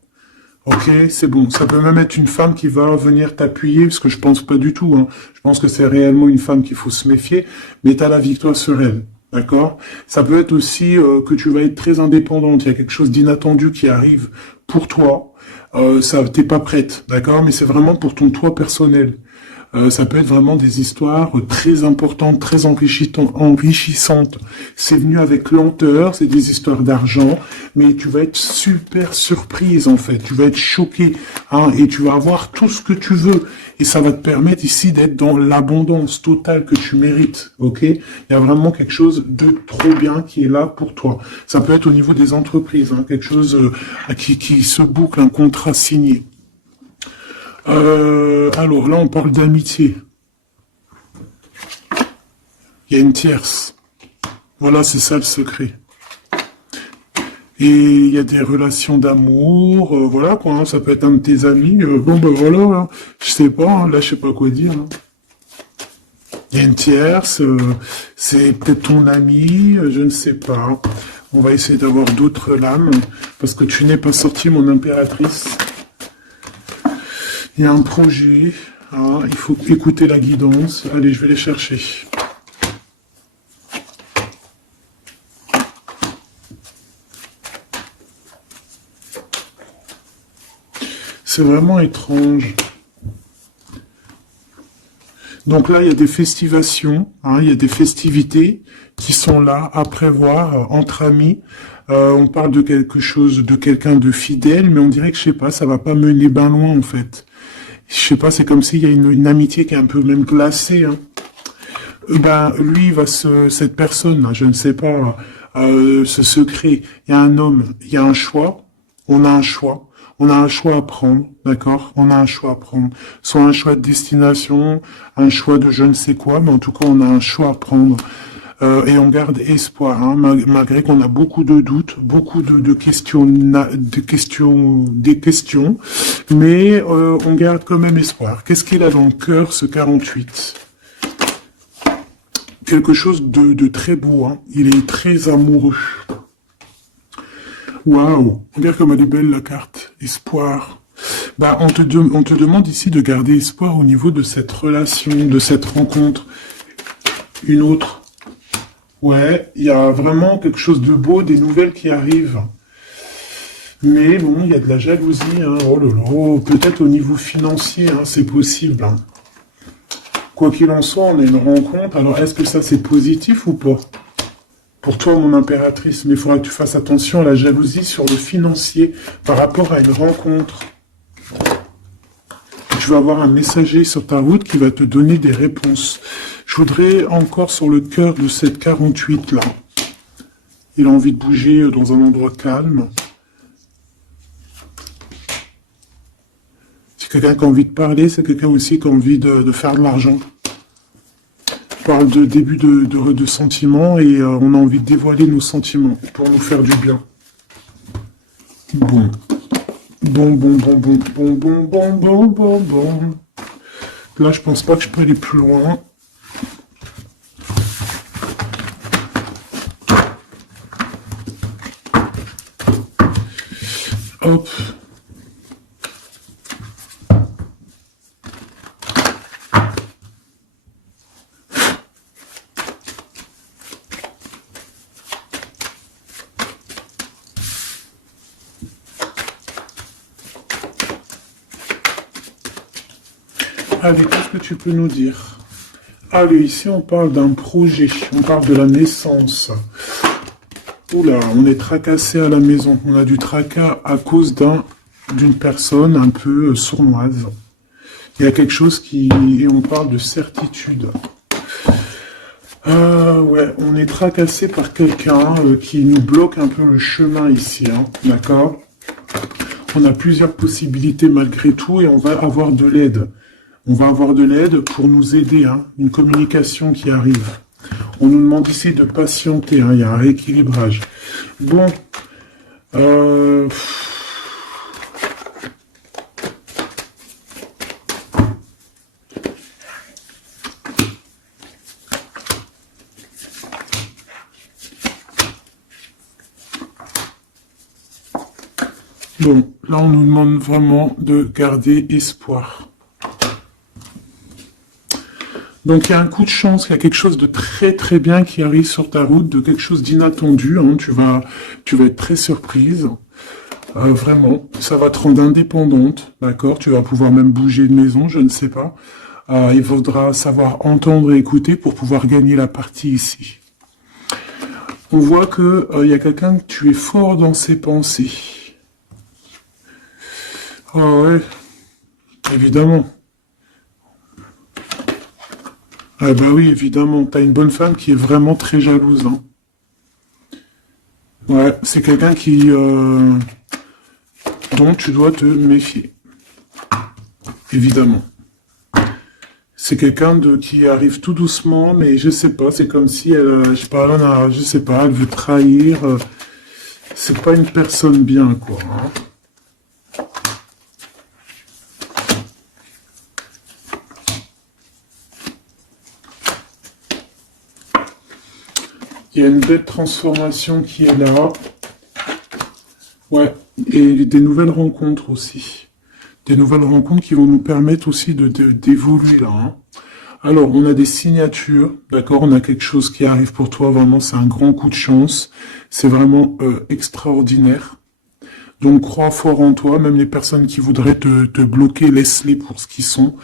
Ok, c'est bon. Ça peut même être une femme qui va venir t'appuyer, parce que je pense pas du tout, hein. Je pense que c'est réellement une femme qu'il faut se méfier, mais t'as la victoire sur elle. D'accord? Ça peut être aussi que tu vas être très indépendante. Il y a quelque chose d'inattendu qui arrive pour toi. Ça, t'es pas prête, d'accord? Mais c'est vraiment pour ton toi personnel. Ça peut être vraiment des histoires très importantes, très enrichissantes. C'est venu avec lenteur, c'est des histoires d'argent, mais tu vas être super surprise en fait. Tu vas être choqué, hein, et tu vas avoir tout ce que tu veux. Et ça va te permettre ici d'être dans l'abondance totale que tu mérites. Ok? Il y a vraiment quelque chose de trop bien qui est là pour toi. Ça peut être au niveau des entreprises, hein, quelque chose qui se boucle, un contrat signé. Alors là, on parle d'amitié. Il y a une tierce. Voilà, c'est ça le secret. Et il y a des relations d'amour, voilà quoi, hein, ça peut être un de tes amis. Bon ben voilà, hein, je sais pas, hein, là je sais pas quoi dire, hein. Il y a une tierce, c'est peut-être ton ami, je ne sais pas. On va essayer d'avoir d'autres lames, parce que tu n'es pas sorti, mon impératrice. Il y a un projet, hein, il faut écouter la guidance. Allez, je vais les chercher. C'est vraiment étrange. Donc là, il y a des festivations, hein, il y a des festivités qui sont là à prévoir entre amis. On parle de quelque chose, de quelqu'un de fidèle, mais on dirait que, je sais pas, ça va pas mener ben loin en fait. Je sais pas, c'est comme s'il y a une amitié qui est un peu même glacée, hein. Ben, lui, cette personne, je ne sais pas, ce secret, il y a un homme, il y a un choix, on a un choix. On a un choix à prendre, d'accord? On a un choix à prendre. Soit un choix de destination, un choix de je ne sais quoi, mais en tout cas, on a un choix à prendre. Et on garde espoir, hein, malgré qu'on a beaucoup de doutes, beaucoup de questions, des questions, mais on garde quand même espoir. Qu'est-ce qu'il a dans le cœur, ce 48? Quelque chose de très beau, hein. Il est très amoureux. Waouh, regarde comme elle est belle la carte. Espoir. Bah, on te demande ici de garder espoir au niveau de cette relation, de cette rencontre. Une autre. Ouais, il y a vraiment quelque chose de beau, des nouvelles qui arrivent. Mais bon, il y a de la jalousie, hein. Oh là là, peut-être au niveau financier, hein, c'est possible, hein. Quoi qu'il en soit, on a une rencontre. Alors, est-ce que ça c'est positif ou pas? Pour toi, mon impératrice, mais il faudra que tu fasses attention à la jalousie sur le financier par rapport à une rencontre. Tu vas avoir un messager sur ta route qui va te donner des réponses. Je voudrais encore sur le cœur de cette 48 là. Il a envie de bouger dans un endroit calme. C'est quelqu'un qui a envie de parler, c'est quelqu'un aussi qui a envie de faire de l'argent. On parle de début de sentiments et on a envie de dévoiler nos sentiments pour nous faire du bien. Bon. Bon, bon, bon, bon, bon, bon, bon, bon, bon, bon. Là, je pense pas que je peux aller plus loin. Hop. Allez, qu'est-ce que tu peux nous dire? Allez, ici on parle d'un projet, on parle de la naissance. Oula, on est tracassé à la maison. On a du tracas à cause d'une personne un peu sournoise. Il y a quelque chose et on parle de certitude. Ouais, on est tracassé par quelqu'un qui nous bloque un peu le chemin ici, hein, d'accord? On a plusieurs possibilités malgré tout et on va avoir de l'aide. On va avoir de l'aide pour nous aider, hein, une communication qui arrive. On nous demande ici de patienter, hein, il y a un rééquilibrage. Bon, bon, là on nous demande vraiment de garder espoir. Donc il y a un coup de chance, il y a quelque chose de très très bien qui arrive sur ta route, de quelque chose d'inattendu, hein, tu vas être très surprise. Vraiment, ça va te rendre indépendante, d'accord? Tu vas pouvoir même bouger de maison, je ne sais pas. Il faudra savoir entendre et écouter pour pouvoir gagner la partie ici. On voit que y a quelqu'un que tu es fort dans ses pensées. Ah ouais, évidemment. Ah bah oui, évidemment. T'as une bonne femme qui est vraiment très jalouse, hein. Ouais, c'est quelqu'un dont tu dois te méfier. Évidemment. C'est quelqu'un qui arrive tout doucement, mais je sais pas, c'est comme si elle, je sais pas, je sais pas, elle veut trahir. C'est pas une personne bien, quoi, hein. Il y a une belle transformation qui est là. Ouais, et des nouvelles rencontres aussi. Des nouvelles rencontres qui vont nous permettre aussi d'évoluer là, hein. Alors, on a des signatures, d'accord? On a quelque chose qui arrive pour toi, vraiment, c'est un grand coup de chance. C'est vraiment extraordinaire. Donc, crois fort en toi, même les personnes qui voudraient te bloquer, laisse-les pour ce qu'ils sont.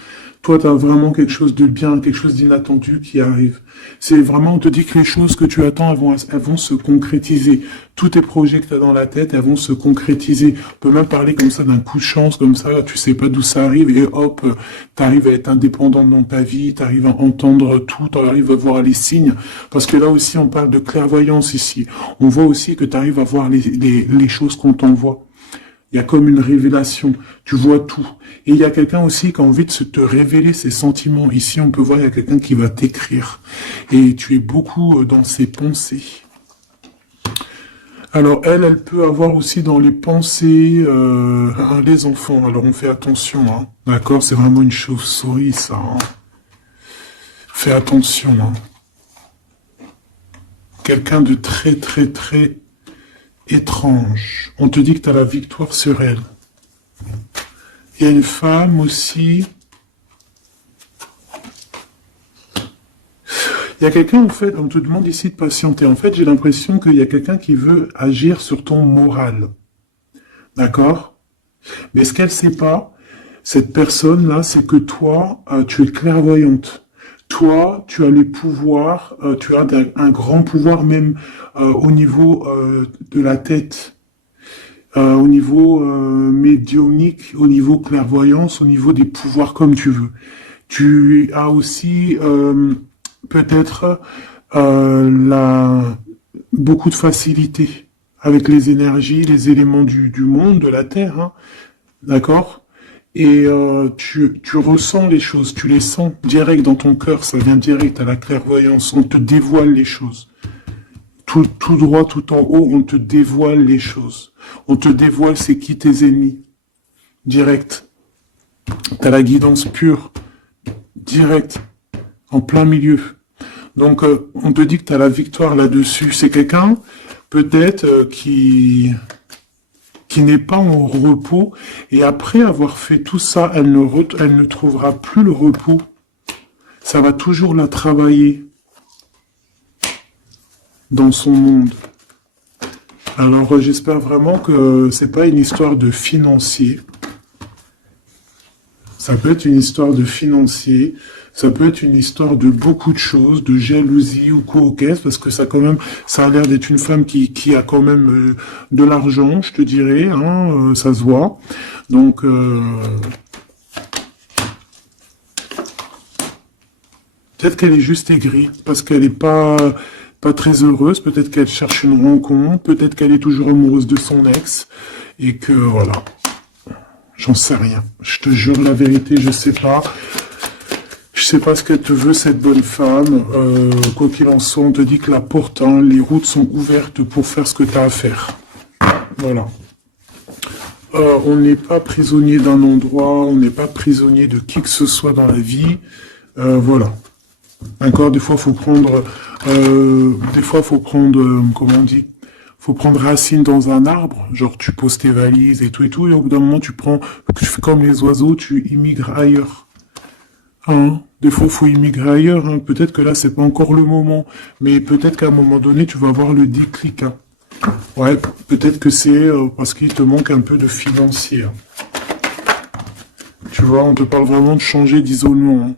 Toi, tu as vraiment quelque chose de bien, quelque chose d'inattendu qui arrive. C'est vraiment, on te dit que les choses que tu attends, elles vont se concrétiser. Tous tes projets que tu as dans la tête, elles vont se concrétiser. On peut même parler comme ça d'un coup de chance, comme ça, tu sais pas d'où ça arrive, et hop, tu arrives à être indépendant dans ta vie, tu arrives à entendre tout, tu arrives à voir les signes. Parce que là aussi, on parle de clairvoyance ici. On voit aussi que tu arrives à voir les choses qu'on t'envoie. Il y a comme une révélation, tu vois tout. Et il y a quelqu'un aussi qui a envie de te révéler ses sentiments. Ici, on peut voir, il y a quelqu'un qui va t'écrire. Et tu es beaucoup dans ses pensées. Alors, elle peut avoir aussi dans les pensées les enfants. Alors, on fait attention, hein. D'accord? C'est vraiment une chauve-souris, ça, hein. Fais attention, hein. Quelqu'un de très, très, très étrange. On te dit que tu as la victoire sur elle. Il y a une femme aussi. Il y a quelqu'un, en fait, on te demande ici de patienter. En fait, j'ai l'impression qu'il y a quelqu'un qui veut agir sur ton moral. D'accord? Mais ce qu'elle ne sait pas, cette personne-là, c'est que toi, tu es clairvoyante. Toi, tu as les pouvoirs, tu as un grand pouvoir même au niveau de la tête, au niveau médiumnique, au niveau clairvoyance, au niveau des pouvoirs comme tu veux. Tu as aussi peut-être beaucoup de facilité avec les énergies, les éléments du monde, de la Terre, hein, d'accord? Et tu ressens les choses, tu les sens direct dans ton cœur, ça vient direct à la clairvoyance, on te dévoile les choses. Tout droit, tout en haut, on te dévoile les choses. On te dévoile c'est qui tes ennemis. Direct. T'as la guidance pure. Direct. En plein milieu. Donc, on te dit que t'as la victoire là-dessus. C'est quelqu'un, peut-être, qui n'est pas en repos, et après avoir fait tout ça, elle ne trouvera plus le repos. Ça va toujours la travailler dans son monde. Alors j'espère vraiment que c'est pas une histoire de financier. Ça peut être une histoire de financier, ça peut être une histoire de beaucoup de choses, de jalousie ou quoi au caisse, parce que ça quand même, ça a l'air d'être une femme qui a quand même de l'argent, je te dirais, hein, ça se voit. Donc, peut-être qu'elle est juste aigrie, parce qu'elle n'est pas très heureuse, peut-être qu'elle cherche une rencontre, peut-être qu'elle est toujours amoureuse de son ex, et que voilà. J'en sais rien. Je te jure la vérité, je sais pas. Je sais pas ce qu'elle te veut, cette bonne femme. Quoi qu'il en soit, on te dit que la porte, hein, les routes sont ouvertes pour faire ce que tu as à faire. Voilà. On n'est pas prisonnier d'un endroit, on n'est pas prisonnier de qui que ce soit dans la vie. Voilà. Encore, des fois, faut prendre, comment on dit, faut prendre racine dans un arbre, genre tu poses tes valises et tout, et au bout d'un moment tu fais comme les oiseaux, tu immigres ailleurs. Hein, des fois faut immigrer ailleurs, hein. Peut-être que là c'est pas encore le moment, mais peut-être qu'à un moment donné tu vas avoir le déclic. Hein. Ouais, peut-être que c'est parce qu'il te manque un peu de financier. Hein. Tu vois, on te parle vraiment de changer d'isolement. Hein.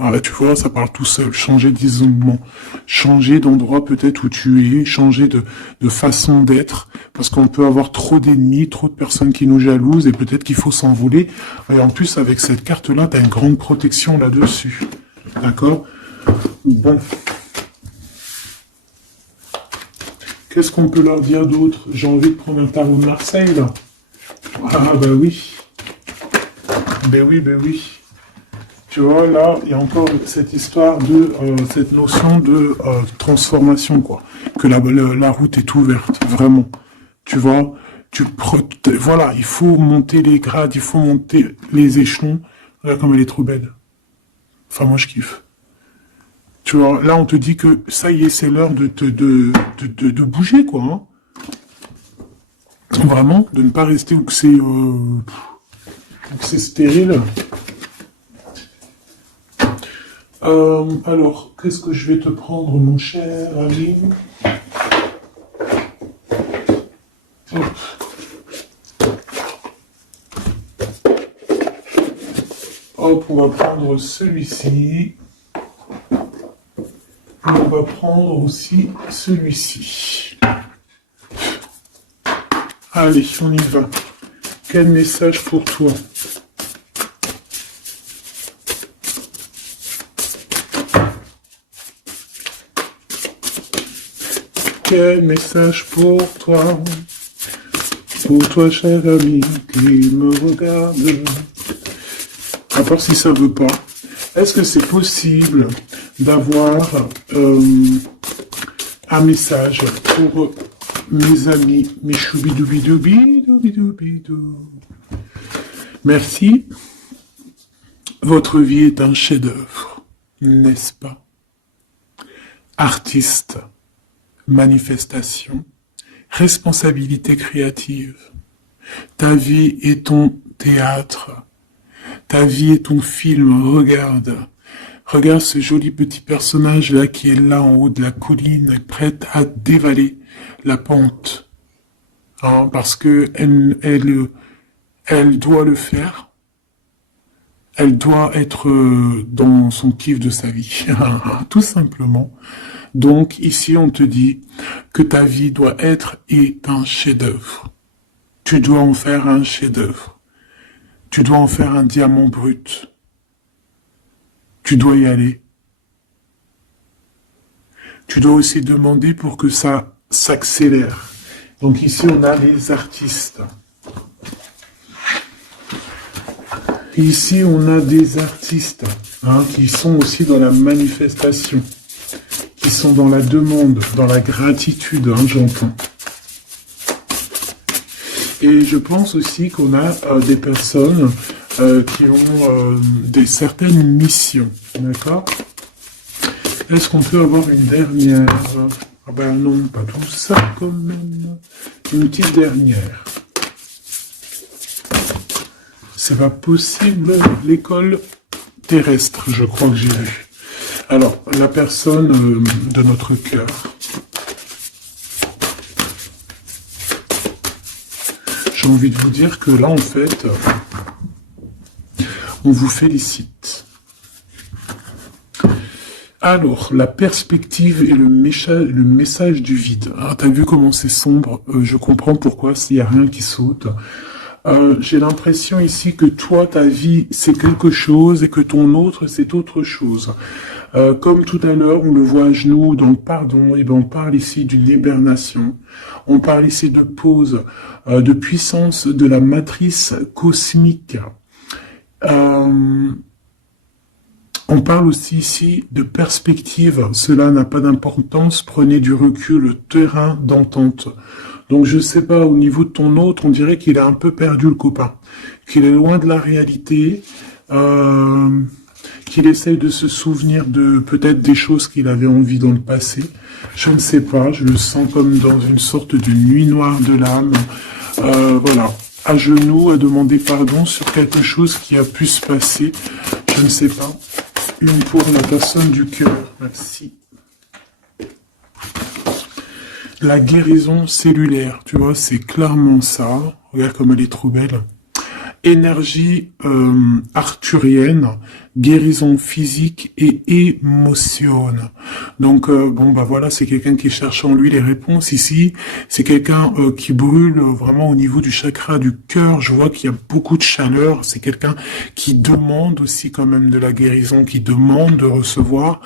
Ah, tu vois, ça parle tout seul. Changer d'isolement. Changer d'endroit peut-être où tu es. Changer de façon d'être. Parce qu'on peut avoir trop d'ennemis, trop de personnes qui nous jalousent et peut-être qu'il faut s'envoler. Et en plus, avec cette carte-là, tu as une grande protection là-dessus. D'accord? Bon. Qu'est-ce qu'on peut leur dire d'autre? J'ai envie de prendre un tarot de Marseille, là. Ah, bah oui. Ben oui, ben oui. Tu vois, là, il y a encore cette histoire de, cette notion de transformation, quoi. Que la route est ouverte, vraiment. Tu vois, voilà, il faut monter les grades, il faut monter les échelons. Regarde comme elle est trop belle. Enfin, moi, je kiffe. Tu vois, là, on te dit que ça y est, c'est l'heure de bouger, quoi. Hein. Vraiment, de ne pas rester où que c'est stérile. Alors, qu'est-ce que je vais te prendre, mon cher ami? Hop. Hop, on va prendre celui-ci. On va prendre aussi celui-ci. Allez, on y va. Quel message pour toi? Quel message pour toi, cher ami qui me regarde. À part si ça veut pas. Est-ce que c'est possible d'avoir un message pour mes amis, mes choubidoubidoubidoubidoubidoubidou. Merci. Votre vie est un chef-d'œuvre, n'est-ce pas? Artiste. Manifestation, responsabilité créative. Ta vie est ton théâtre. Ta vie est ton film. Regarde. Regarde ce joli petit personnage-là qui est là en haut de la colline, prête à dévaler la pente. Hein, parce que elle doit le faire. Elle doit être dans son kiff de sa vie. Tout simplement. Donc ici on te dit que ta vie doit être un chef-d'œuvre. Tu dois en faire un chef-d'œuvre. Tu dois en faire un diamant brut. Tu dois y aller. Tu dois aussi demander pour que ça s'accélère. Donc ici on a les artistes. Ici on a des artistes qui sont aussi dans la manifestation. Qui sont dans la demande, dans la gratitude, j'entends. Et je pense aussi qu'on a des personnes qui ont certaines missions, d'accord? Est-ce qu'on peut avoir une dernière? Ah ben non, pas tout ça quand même. Une petite dernière. C'est pas possible, l'école terrestre, je crois que j'ai vu. Alors, la personne de notre cœur. J'ai envie de vous dire que là, en fait, On vous félicite. Alors, la perspective et le message du vide. Ah, t'as vu comment c'est sombre? Je comprends pourquoi s'il n'y a rien qui saute. J'ai l'impression ici que toi, ta vie, c'est quelque chose et que ton autre, c'est autre chose. Comme tout à l'heure, on le voit à genoux dans le pardon, et ben on parle ici d'une hibernation. On parle ici de pause, de puissance de la matrice cosmique. On parle aussi ici de perspective. Cela n'a pas d'importance. Prenez du recul, terrain d'entente. Donc je sais pas, au niveau de ton autre, on dirait qu'il a un peu perdu le copain, qu'il est loin de la réalité, qu'il essaye de se souvenir de peut-être des choses qu'il avait envie dans le passé. Je ne sais pas, je le sens comme dans une sorte de nuit noire de l'âme. Voilà, à genoux, à demander pardon sur quelque chose qui a pu se passer. Je ne sais pas. Une pour la personne du cœur. Merci. La guérison cellulaire, tu vois, c'est clairement ça. Regarde comme elle est trop belle. Énergie arthurienne, guérison physique et émotion. Donc, bon, bah voilà, c'est quelqu'un qui cherche en lui les réponses ici. C'est quelqu'un qui brûle vraiment au niveau du chakra du cœur. Je vois qu'il y a beaucoup de chaleur. C'est quelqu'un qui demande aussi quand même de la guérison, qui demande de recevoir.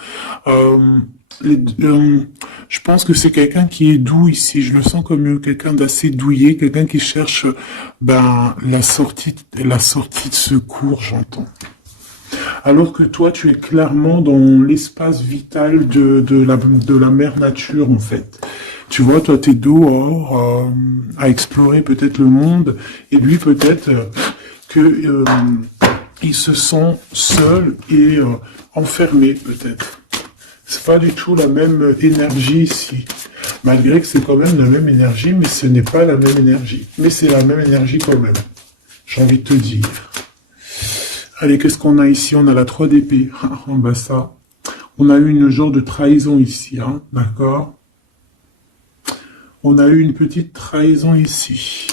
Je pense que c'est quelqu'un qui est doux ici. Je le sens comme quelqu'un d'assez douillet, quelqu'un qui cherche la sortie de secours, j'entends. Alors que toi, tu es clairement dans l'espace vital de la mère nature, en fait. Tu vois, toi, t'es dehors à explorer peut-être le monde, et lui, peut-être que il se sent seul et enfermé, peut-être. C'est pas du tout la même énergie ici. Malgré que c'est quand même la même énergie, mais ce n'est pas la même énergie. Mais c'est la même énergie quand même. J'ai envie de te dire. Allez, qu'est-ce qu'on a ici? On a la 3 d'épée. En bas ça. On a eu une genre de trahison ici, hein, d'accord? On a eu une petite trahison ici.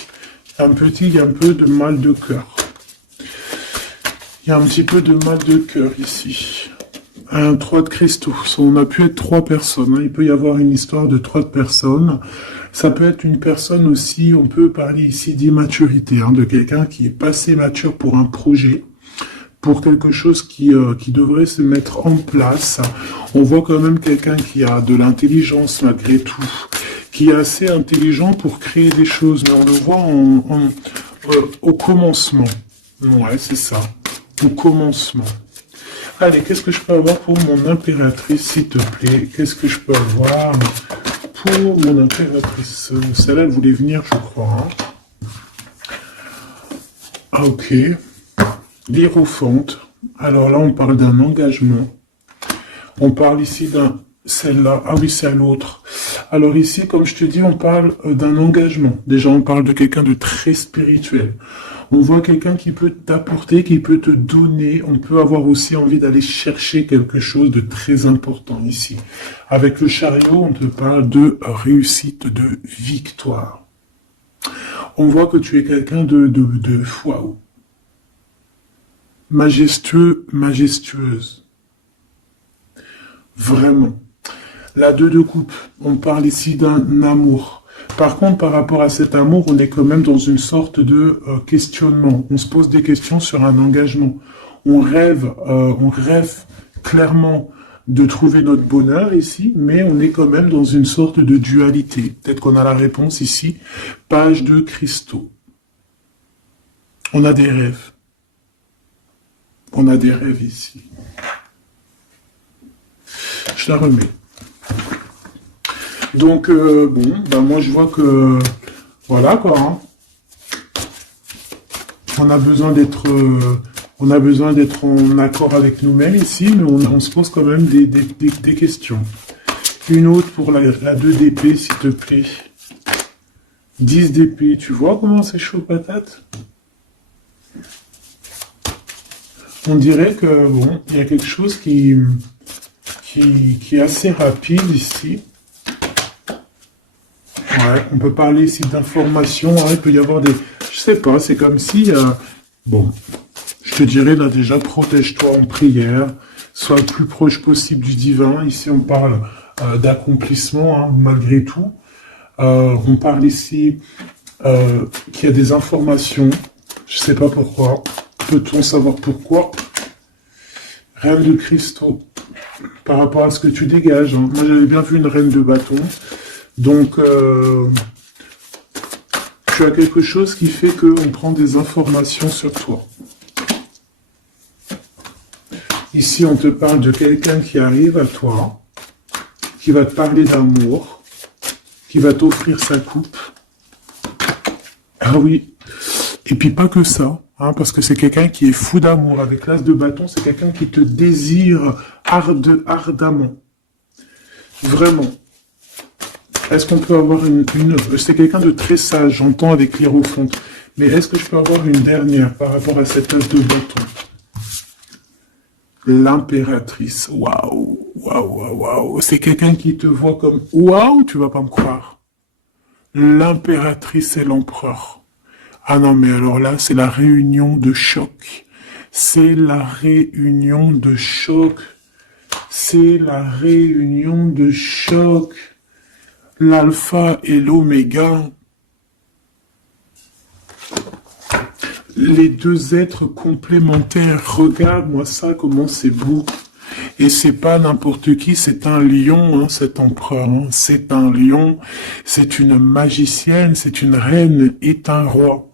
Il y a un peu de mal de cœur. Il y a un petit peu de mal de cœur ici. Un 3 de cristaux. On a pu être 3 personnes. Hein. Il peut y avoir une histoire de 3 personnes. Ça peut être une personne aussi, on peut parler ici d'immaturité, hein, de quelqu'un qui est pas assez mature pour un projet, pour quelque chose qui devrait se mettre en place. On voit quand même quelqu'un qui a de l'intelligence malgré tout, qui est assez intelligent pour créer des choses, mais on le voit au commencement. Ouais, c'est ça. Au commencement. Allez, qu'est-ce que je peux avoir pour mon impératrice, s'il te plaît? Qu'est-ce que je peux avoir pour mon impératrice? Celle-là, elle voulait venir, je crois. Hein. Ah, ok. L'Hiérophante. Alors là, on parle d'un engagement. On parle ici d'un... Celle-là. Ah oui, c'est à l'autre. Alors ici, comme je te dis, on parle d'un engagement. Déjà, on parle de quelqu'un de très spirituel. On voit quelqu'un qui peut t'apporter, qui peut te donner. On peut avoir aussi envie d'aller chercher quelque chose de très important ici. Avec le chariot, on te parle de réussite, de victoire. On voit que tu es quelqu'un de waouh. Majestueux, majestueuse. Vraiment. La 2 de coupe, on parle ici d'un amour. Par contre, par rapport à cet amour, on est quand même dans une sorte de questionnement. On se pose des questions sur un engagement. On rêve clairement de trouver notre bonheur ici, mais on est quand même dans une sorte de dualité. Peut-être qu'on a la réponse ici. Page de cristaux. On a des rêves. On a des rêves ici. Je la remets. Donc, bon, ben moi je vois que, voilà quoi, hein. On a besoin d'être en accord avec nous-mêmes ici, mais on se pose quand même des questions. Une autre pour la 2 d'épée, s'il te plaît. 10 d'épée, tu vois comment c'est chaud patate? On dirait que, bon, il y a quelque chose qui est assez rapide ici. Ouais, on peut parler ici d'informations, hein, il peut y avoir des... Je sais pas, c'est comme si... bon, je te dirais là déjà, protège-toi en prière, sois le plus proche possible du divin. Ici, on parle d'accomplissement, hein, malgré tout. On parle ici qu'il y a des informations. Je sais pas pourquoi. Peut-on savoir pourquoi? Reine de cristaux. Par rapport à ce que tu dégages. Hein. Moi, j'avais bien vu une reine de bâton. Donc, tu as quelque chose qui fait qu'on prend des informations sur toi. Ici, on te parle de quelqu'un qui arrive à toi, qui va te parler d'amour, qui va t'offrir sa coupe. Ah oui. Et puis pas que ça, hein, parce que c'est quelqu'un qui est fou d'amour. Avec l'as de bâton, c'est quelqu'un qui te désire ardemment. Vraiment. Est-ce qu'on peut avoir une... C'est quelqu'un de très sage, j'entends avec l'hiérophante. Mais est-ce que je peux avoir une dernière par rapport à cette as de bâton? L'impératrice. Waouh, waouh, waouh, waouh. C'est quelqu'un qui te voit comme... Waouh, tu vas pas me croire. L'impératrice et l'empereur. Ah non, mais alors là, c'est la réunion de choc. C'est la réunion de choc. C'est la réunion de choc. L'alpha et l'oméga. Les deux êtres complémentaires. Regarde-moi ça, comment c'est beau. Et c'est pas n'importe qui, c'est un lion, hein, cet empereur. Hein. C'est un lion, c'est une magicienne, c'est une reine et un roi.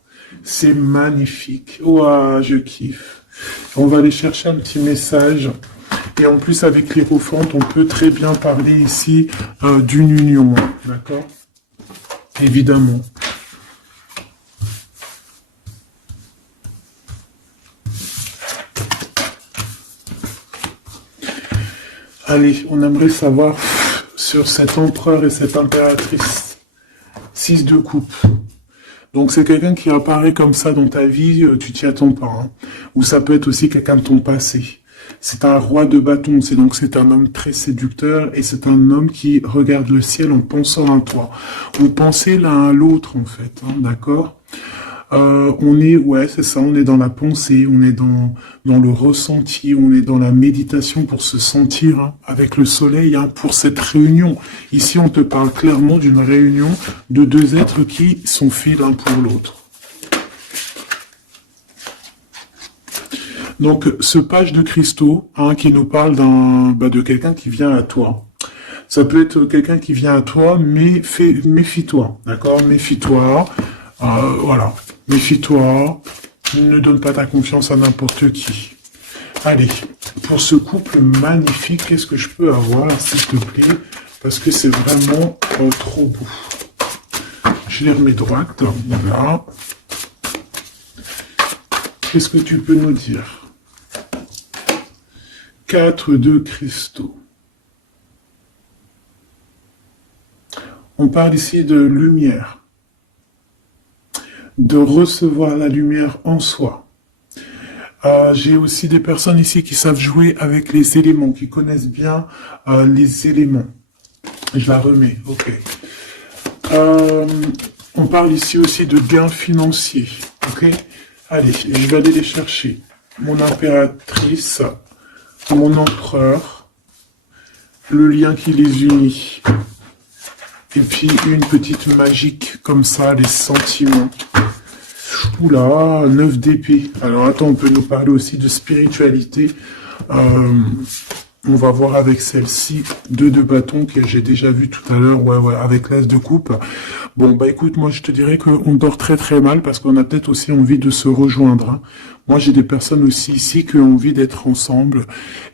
C'est magnifique. Ouah, je kiffe. On va aller chercher un petit message. Et en plus, avec l'hiérophante, on peut très bien parler ici d'une union. D'accord? Évidemment. Allez, on aimerait savoir sur cet empereur et cette impératrice. 6 de coupe. Donc c'est quelqu'un qui apparaît comme ça dans ta vie, tu t'y attends pas. Hein. Ou ça peut être aussi quelqu'un de ton passé. C'est un roi de bâton, c'est un homme très séducteur et c'est un homme qui regarde le ciel en pensant à toi. On pensait l'un à l'autre en fait, hein, d'accord? On est, ouais, c'est ça, on est dans la pensée, on est dans le ressenti, on est dans la méditation pour se sentir hein, avec le soleil, hein, pour cette réunion. Ici, on te parle clairement d'une réunion de deux êtres qui sont faits l'un pour l'autre. Donc, ce page de cristaux, hein, qui nous parle de quelqu'un qui vient à toi. Ça peut être quelqu'un qui vient à toi, mais méfie-toi, d'accord? Méfie-toi, voilà. Méfie-toi, ne donne pas ta confiance à n'importe qui. Allez, pour ce couple magnifique, qu'est-ce que je peux avoir, s'il te plaît? Parce que c'est vraiment trop beau. Je les remets droite, voilà. Qu'est-ce que tu peux nous dire? 4 de cristaux. On parle ici de lumière. De recevoir la lumière en soi. J'ai aussi des personnes ici qui savent jouer avec les éléments, qui connaissent bien les éléments. Je la remets, ok. On parle ici aussi de gains financiers, ok. Allez, je vais aller les chercher. Mon impératrice, mon empereur, le lien qui les unit. Et puis une petite magique comme ça, les sentiments. Oula, 9 d'épée. Alors attends, on peut nous parler aussi de spiritualité. On va voir avec celle-ci, 2 de bâton que j'ai déjà vu tout à l'heure, ouais, avec l'as de coupe. Bon, bah écoute, moi je te dirais qu'on dort très très mal parce qu'on a peut-être aussi envie de se rejoindre. Hein. Moi j'ai des personnes aussi ici qui ont envie d'être ensemble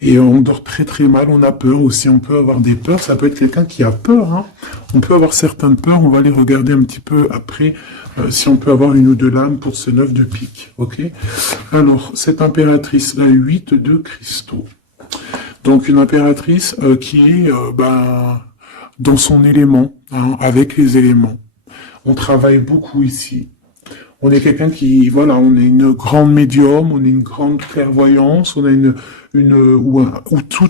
et on dort très très mal, on a peur aussi, on peut avoir des peurs, ça peut être quelqu'un qui a peur. Hein. On peut avoir certaines peurs, on va les regarder un petit peu après si on peut avoir une ou deux lames pour ce 9 de pique, ok? Alors, cette impératrice, la 8 de cristaux. Donc une impératrice qui est dans son élément, hein, avec les éléments. On travaille beaucoup ici. On est quelqu'un qui, voilà, on est une grande médium, on est une grande clairvoyance, on a ou tout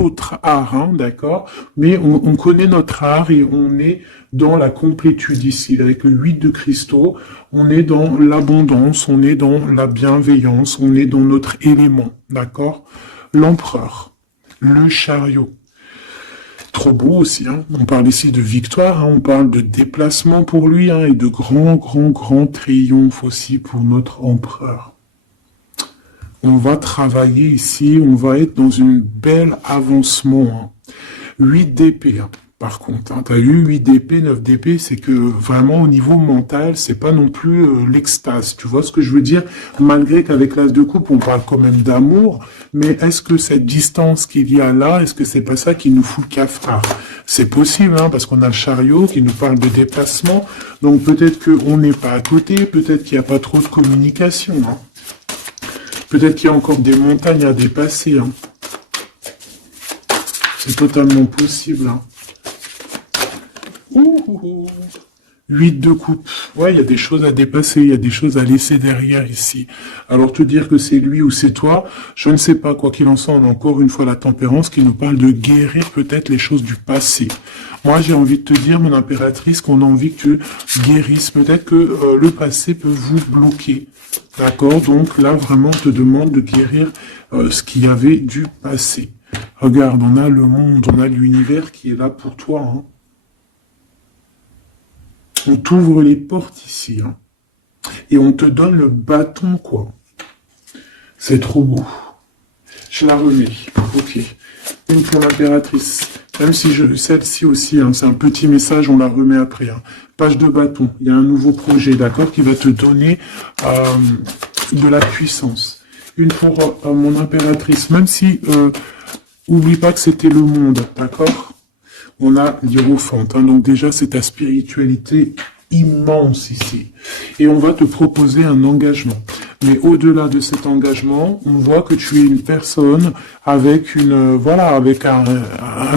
autre art, hein, d'accord? Mais on connaît notre art et on est dans la complétude ici. Avec le 8 de cristaux, on est dans l'abondance, on est dans la bienveillance, on est dans notre élément, d'accord? L'empereur, le chariot. Trop beau aussi, hein. On parle ici de victoire, hein. On parle de déplacement pour lui, hein, et de grand triomphe aussi pour notre empereur. On va travailler ici, on va être dans une belle avancement, hein. 8 d'épée, hein. Par contre, hein, tu as eu 8 d'épée, 9 d'épée, c'est que vraiment au niveau mental, c'est pas non plus l'extase. Tu vois ce que je veux dire? Malgré qu'avec l'as de coupe, on parle quand même d'amour, mais est-ce que cette distance qu'il y a là, est-ce que c'est pas ça qui nous fout le cafard? C'est possible, hein, parce qu'on a le chariot qui nous parle de déplacement, donc peut-être qu'on n'est pas à côté, peut-être qu'il n'y a pas trop de communication, hein. Peut-être qu'il y a encore des montagnes à dépasser, hein. C'est totalement possible, hein. 8 de coupe. Ouais, il y a des choses à dépasser, il y a des choses à laisser derrière ici. Alors te dire que c'est lui ou c'est toi, je ne sais pas. Quoi qu'il en soit, on a encore une fois la tempérance qui nous parle de guérir peut-être les choses du passé. Moi, j'ai envie de te dire, mon impératrice, qu'on a envie que tu guérisses. Peut-être que le passé peut vous bloquer. D'accord? Donc là, vraiment, on te demande de guérir ce qu'il y avait du passé. Regarde, on a le monde, on a l'univers qui est là pour toi, hein. On t'ouvre les portes ici, hein. Et on te donne le bâton, quoi. C'est trop beau. Je la remets. Ok. Une pour l'impératrice. Même si celle-ci aussi, hein, c'est un petit message, on la remet après, hein. Page de bâton. Il y a un nouveau projet, d'accord, qui va te donner de la puissance. Une pour mon impératrice. Même si, oublie pas que c'était le monde, d'accord? On a l'hiérophante, hein, donc déjà c'est ta spiritualité immense ici. Et on va te proposer un engagement. Mais au-delà de cet engagement, on voit que tu es une personne avec avec un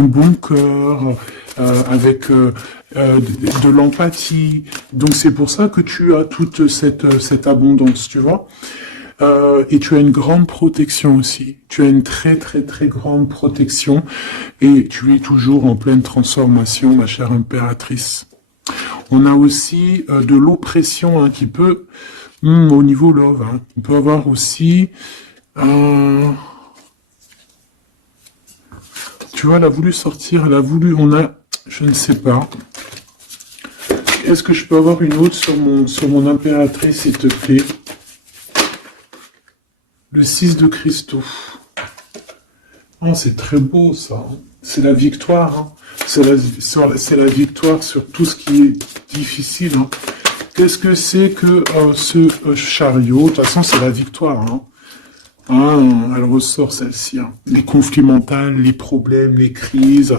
bon cœur, avec de l'empathie. Donc c'est pour ça que tu as toute cette abondance, tu vois. Et tu as une grande protection aussi. Tu as une très grande protection et tu es toujours en pleine transformation, ma chère impératrice. On a aussi de l'oppression, hein, qui peut, au niveau love, hein, on peut avoir aussi, tu vois, elle a voulu sortir, je ne sais pas. Est-ce que je peux avoir une autre sur mon impératrice, s'il te plaît? Le 6 de cristaux. Oh, c'est très beau, ça, hein. C'est la victoire, hein. C'est la victoire sur tout ce qui est difficile, hein. Qu'est-ce que c'est que ce chariot? De toute façon, c'est la victoire, hein. Ah, elle ressort, celle-ci, hein. Les conflits mentaux, les problèmes, les crises.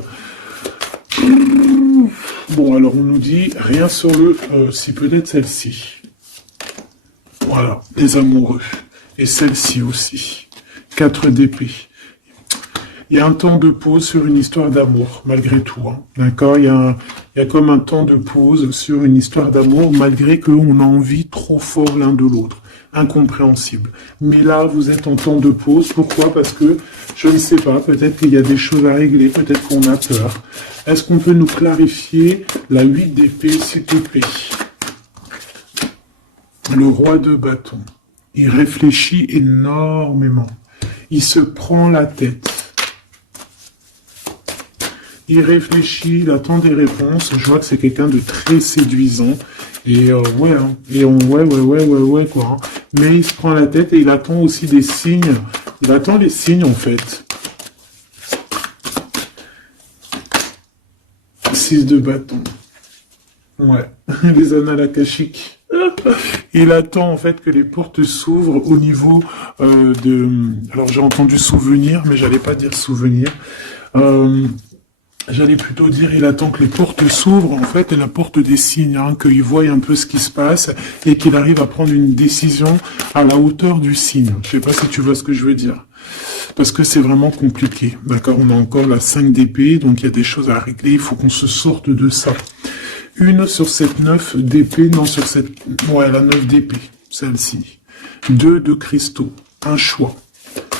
Bon, alors on nous dit rien sur c'est peut-être celle-ci. Voilà, les amoureux. Et celle-ci aussi. 4 d'épée. Il y a un temps de pause sur une histoire d'amour, malgré tout, hein. D'accord? Il y a comme un temps de pause sur une histoire d'amour, malgré qu'on a envie trop fort l'un de l'autre. Incompréhensible. Mais là, vous êtes en temps de pause. Pourquoi? Parce que, je ne sais pas, peut-être qu'il y a des choses à régler, peut-être qu'on a peur. Est-ce qu'on peut nous clarifier la 8 d'épée, s'il te plaît? Le roi de bâton. Il réfléchit énormément. Il se prend la tête. Il réfléchit, il attend des réponses. Je vois que c'est quelqu'un de très séduisant. Et ouais, hein. Et ouais, quoi. Hein. Mais il se prend la tête et il attend aussi des signes. Il attend les signes, en fait. 6 de bâton. Ouais. Les annales akashiques. Il attend en fait que les portes s'ouvrent au niveau Alors j'ai entendu souvenir, mais j'allais pas dire souvenir. J'allais plutôt dire il attend que les portes s'ouvrent en fait et la porte des signes, hein, qu'il voie un peu ce qui se passe et qu'il arrive à prendre une décision à la hauteur du signe. Je sais pas si tu vois ce que je veux dire. Parce que c'est vraiment compliqué. D'accord, on a encore la 5 d'épée, donc il y a des choses à régler, il faut qu'on se sorte de ça. Une sur cette 9 d'épée, non sur cette... Ouais, la 9 d'épée, celle-ci. 2 de cristaux, un choix.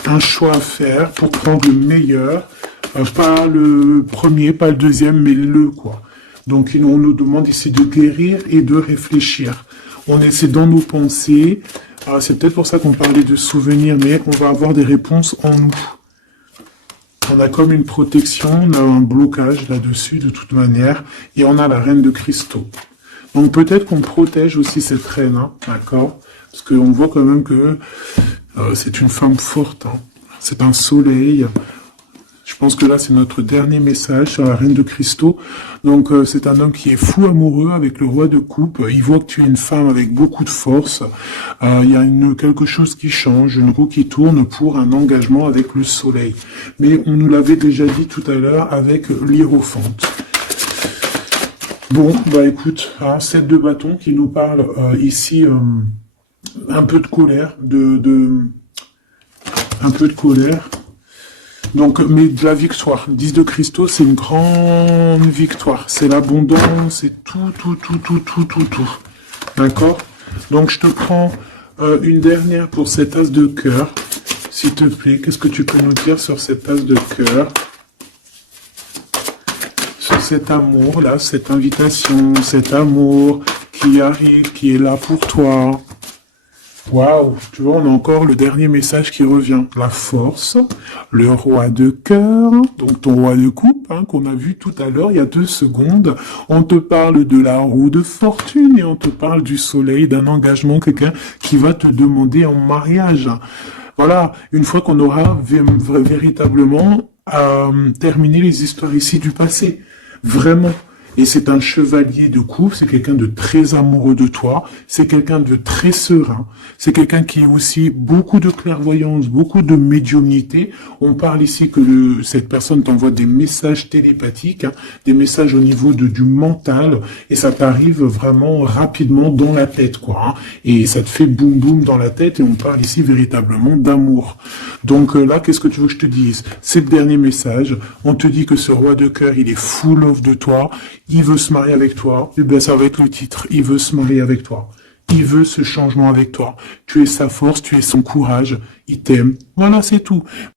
Un choix à faire pour prendre le meilleur, pas le premier, pas le deuxième, mais le quoi. Donc on nous demande ici de guérir et de réfléchir. On essaie dans nos pensées, c'est peut-être pour ça qu'on parlait de souvenirs, mais on va avoir des réponses en nous. On a comme une protection, on a un blocage là-dessus de toute manière, et on a la reine de cristaux. Donc peut-être qu'on protège aussi cette reine, hein, d'accord? Parce qu'on voit quand même que c'est une femme forte, hein. C'est un soleil. Je pense que là, c'est notre dernier message sur la reine de cristaux. Donc, c'est un homme qui est fou amoureux avec le roi de coupe. Il voit que tu es une femme avec beaucoup de force. Il y a quelque chose qui change, une roue qui tourne pour un engagement avec le soleil. Mais on nous l'avait déjà dit tout à l'heure avec l'hiérophante. Bon, bah écoute, 7 de bâton qui nous parle ici un peu de colère, un peu de colère. Donc, mais de la victoire. 10 de cristaux, c'est une grande victoire. C'est l'abondance, c'est tout. D'accord? Donc, je te prends une dernière pour cet as de cœur. S'il te plaît, qu'est-ce que tu peux nous dire sur cet as de cœur? Sur cet amour, là, cette invitation, cet amour qui arrive, qui est là pour toi. Waouh, tu vois, on a encore le dernier message qui revient. La force, le roi de cœur, donc ton roi de coupe, hein, qu'on a vu tout à l'heure, il y a 2 secondes. On te parle de la roue de fortune et on te parle du soleil, d'un engagement, quelqu'un qui va te demander en mariage. Voilà, une fois qu'on aura véritablement terminé les histoires ici du passé. Vraiment. Et c'est un chevalier de coupe, c'est quelqu'un de très amoureux de toi, c'est quelqu'un de très serein, c'est quelqu'un qui a aussi beaucoup de clairvoyance, beaucoup de médiumnité. On parle ici que cette personne t'envoie des messages télépathiques, hein, des messages au niveau du mental, et ça t'arrive vraiment rapidement dans la tête, quoi. Hein, et ça te fait boum boum dans la tête, et on parle ici véritablement d'amour. Donc là, qu'est-ce que tu veux que je te dise? C'est le dernier message. On te dit que ce roi de cœur, il est full of de toi. Il veut se marier avec toi. Et bien, ça va être le titre. Il veut se marier avec toi. Il veut ce changement avec toi. Tu es sa force, tu es son courage. Il t'aime. Voilà, c'est tout.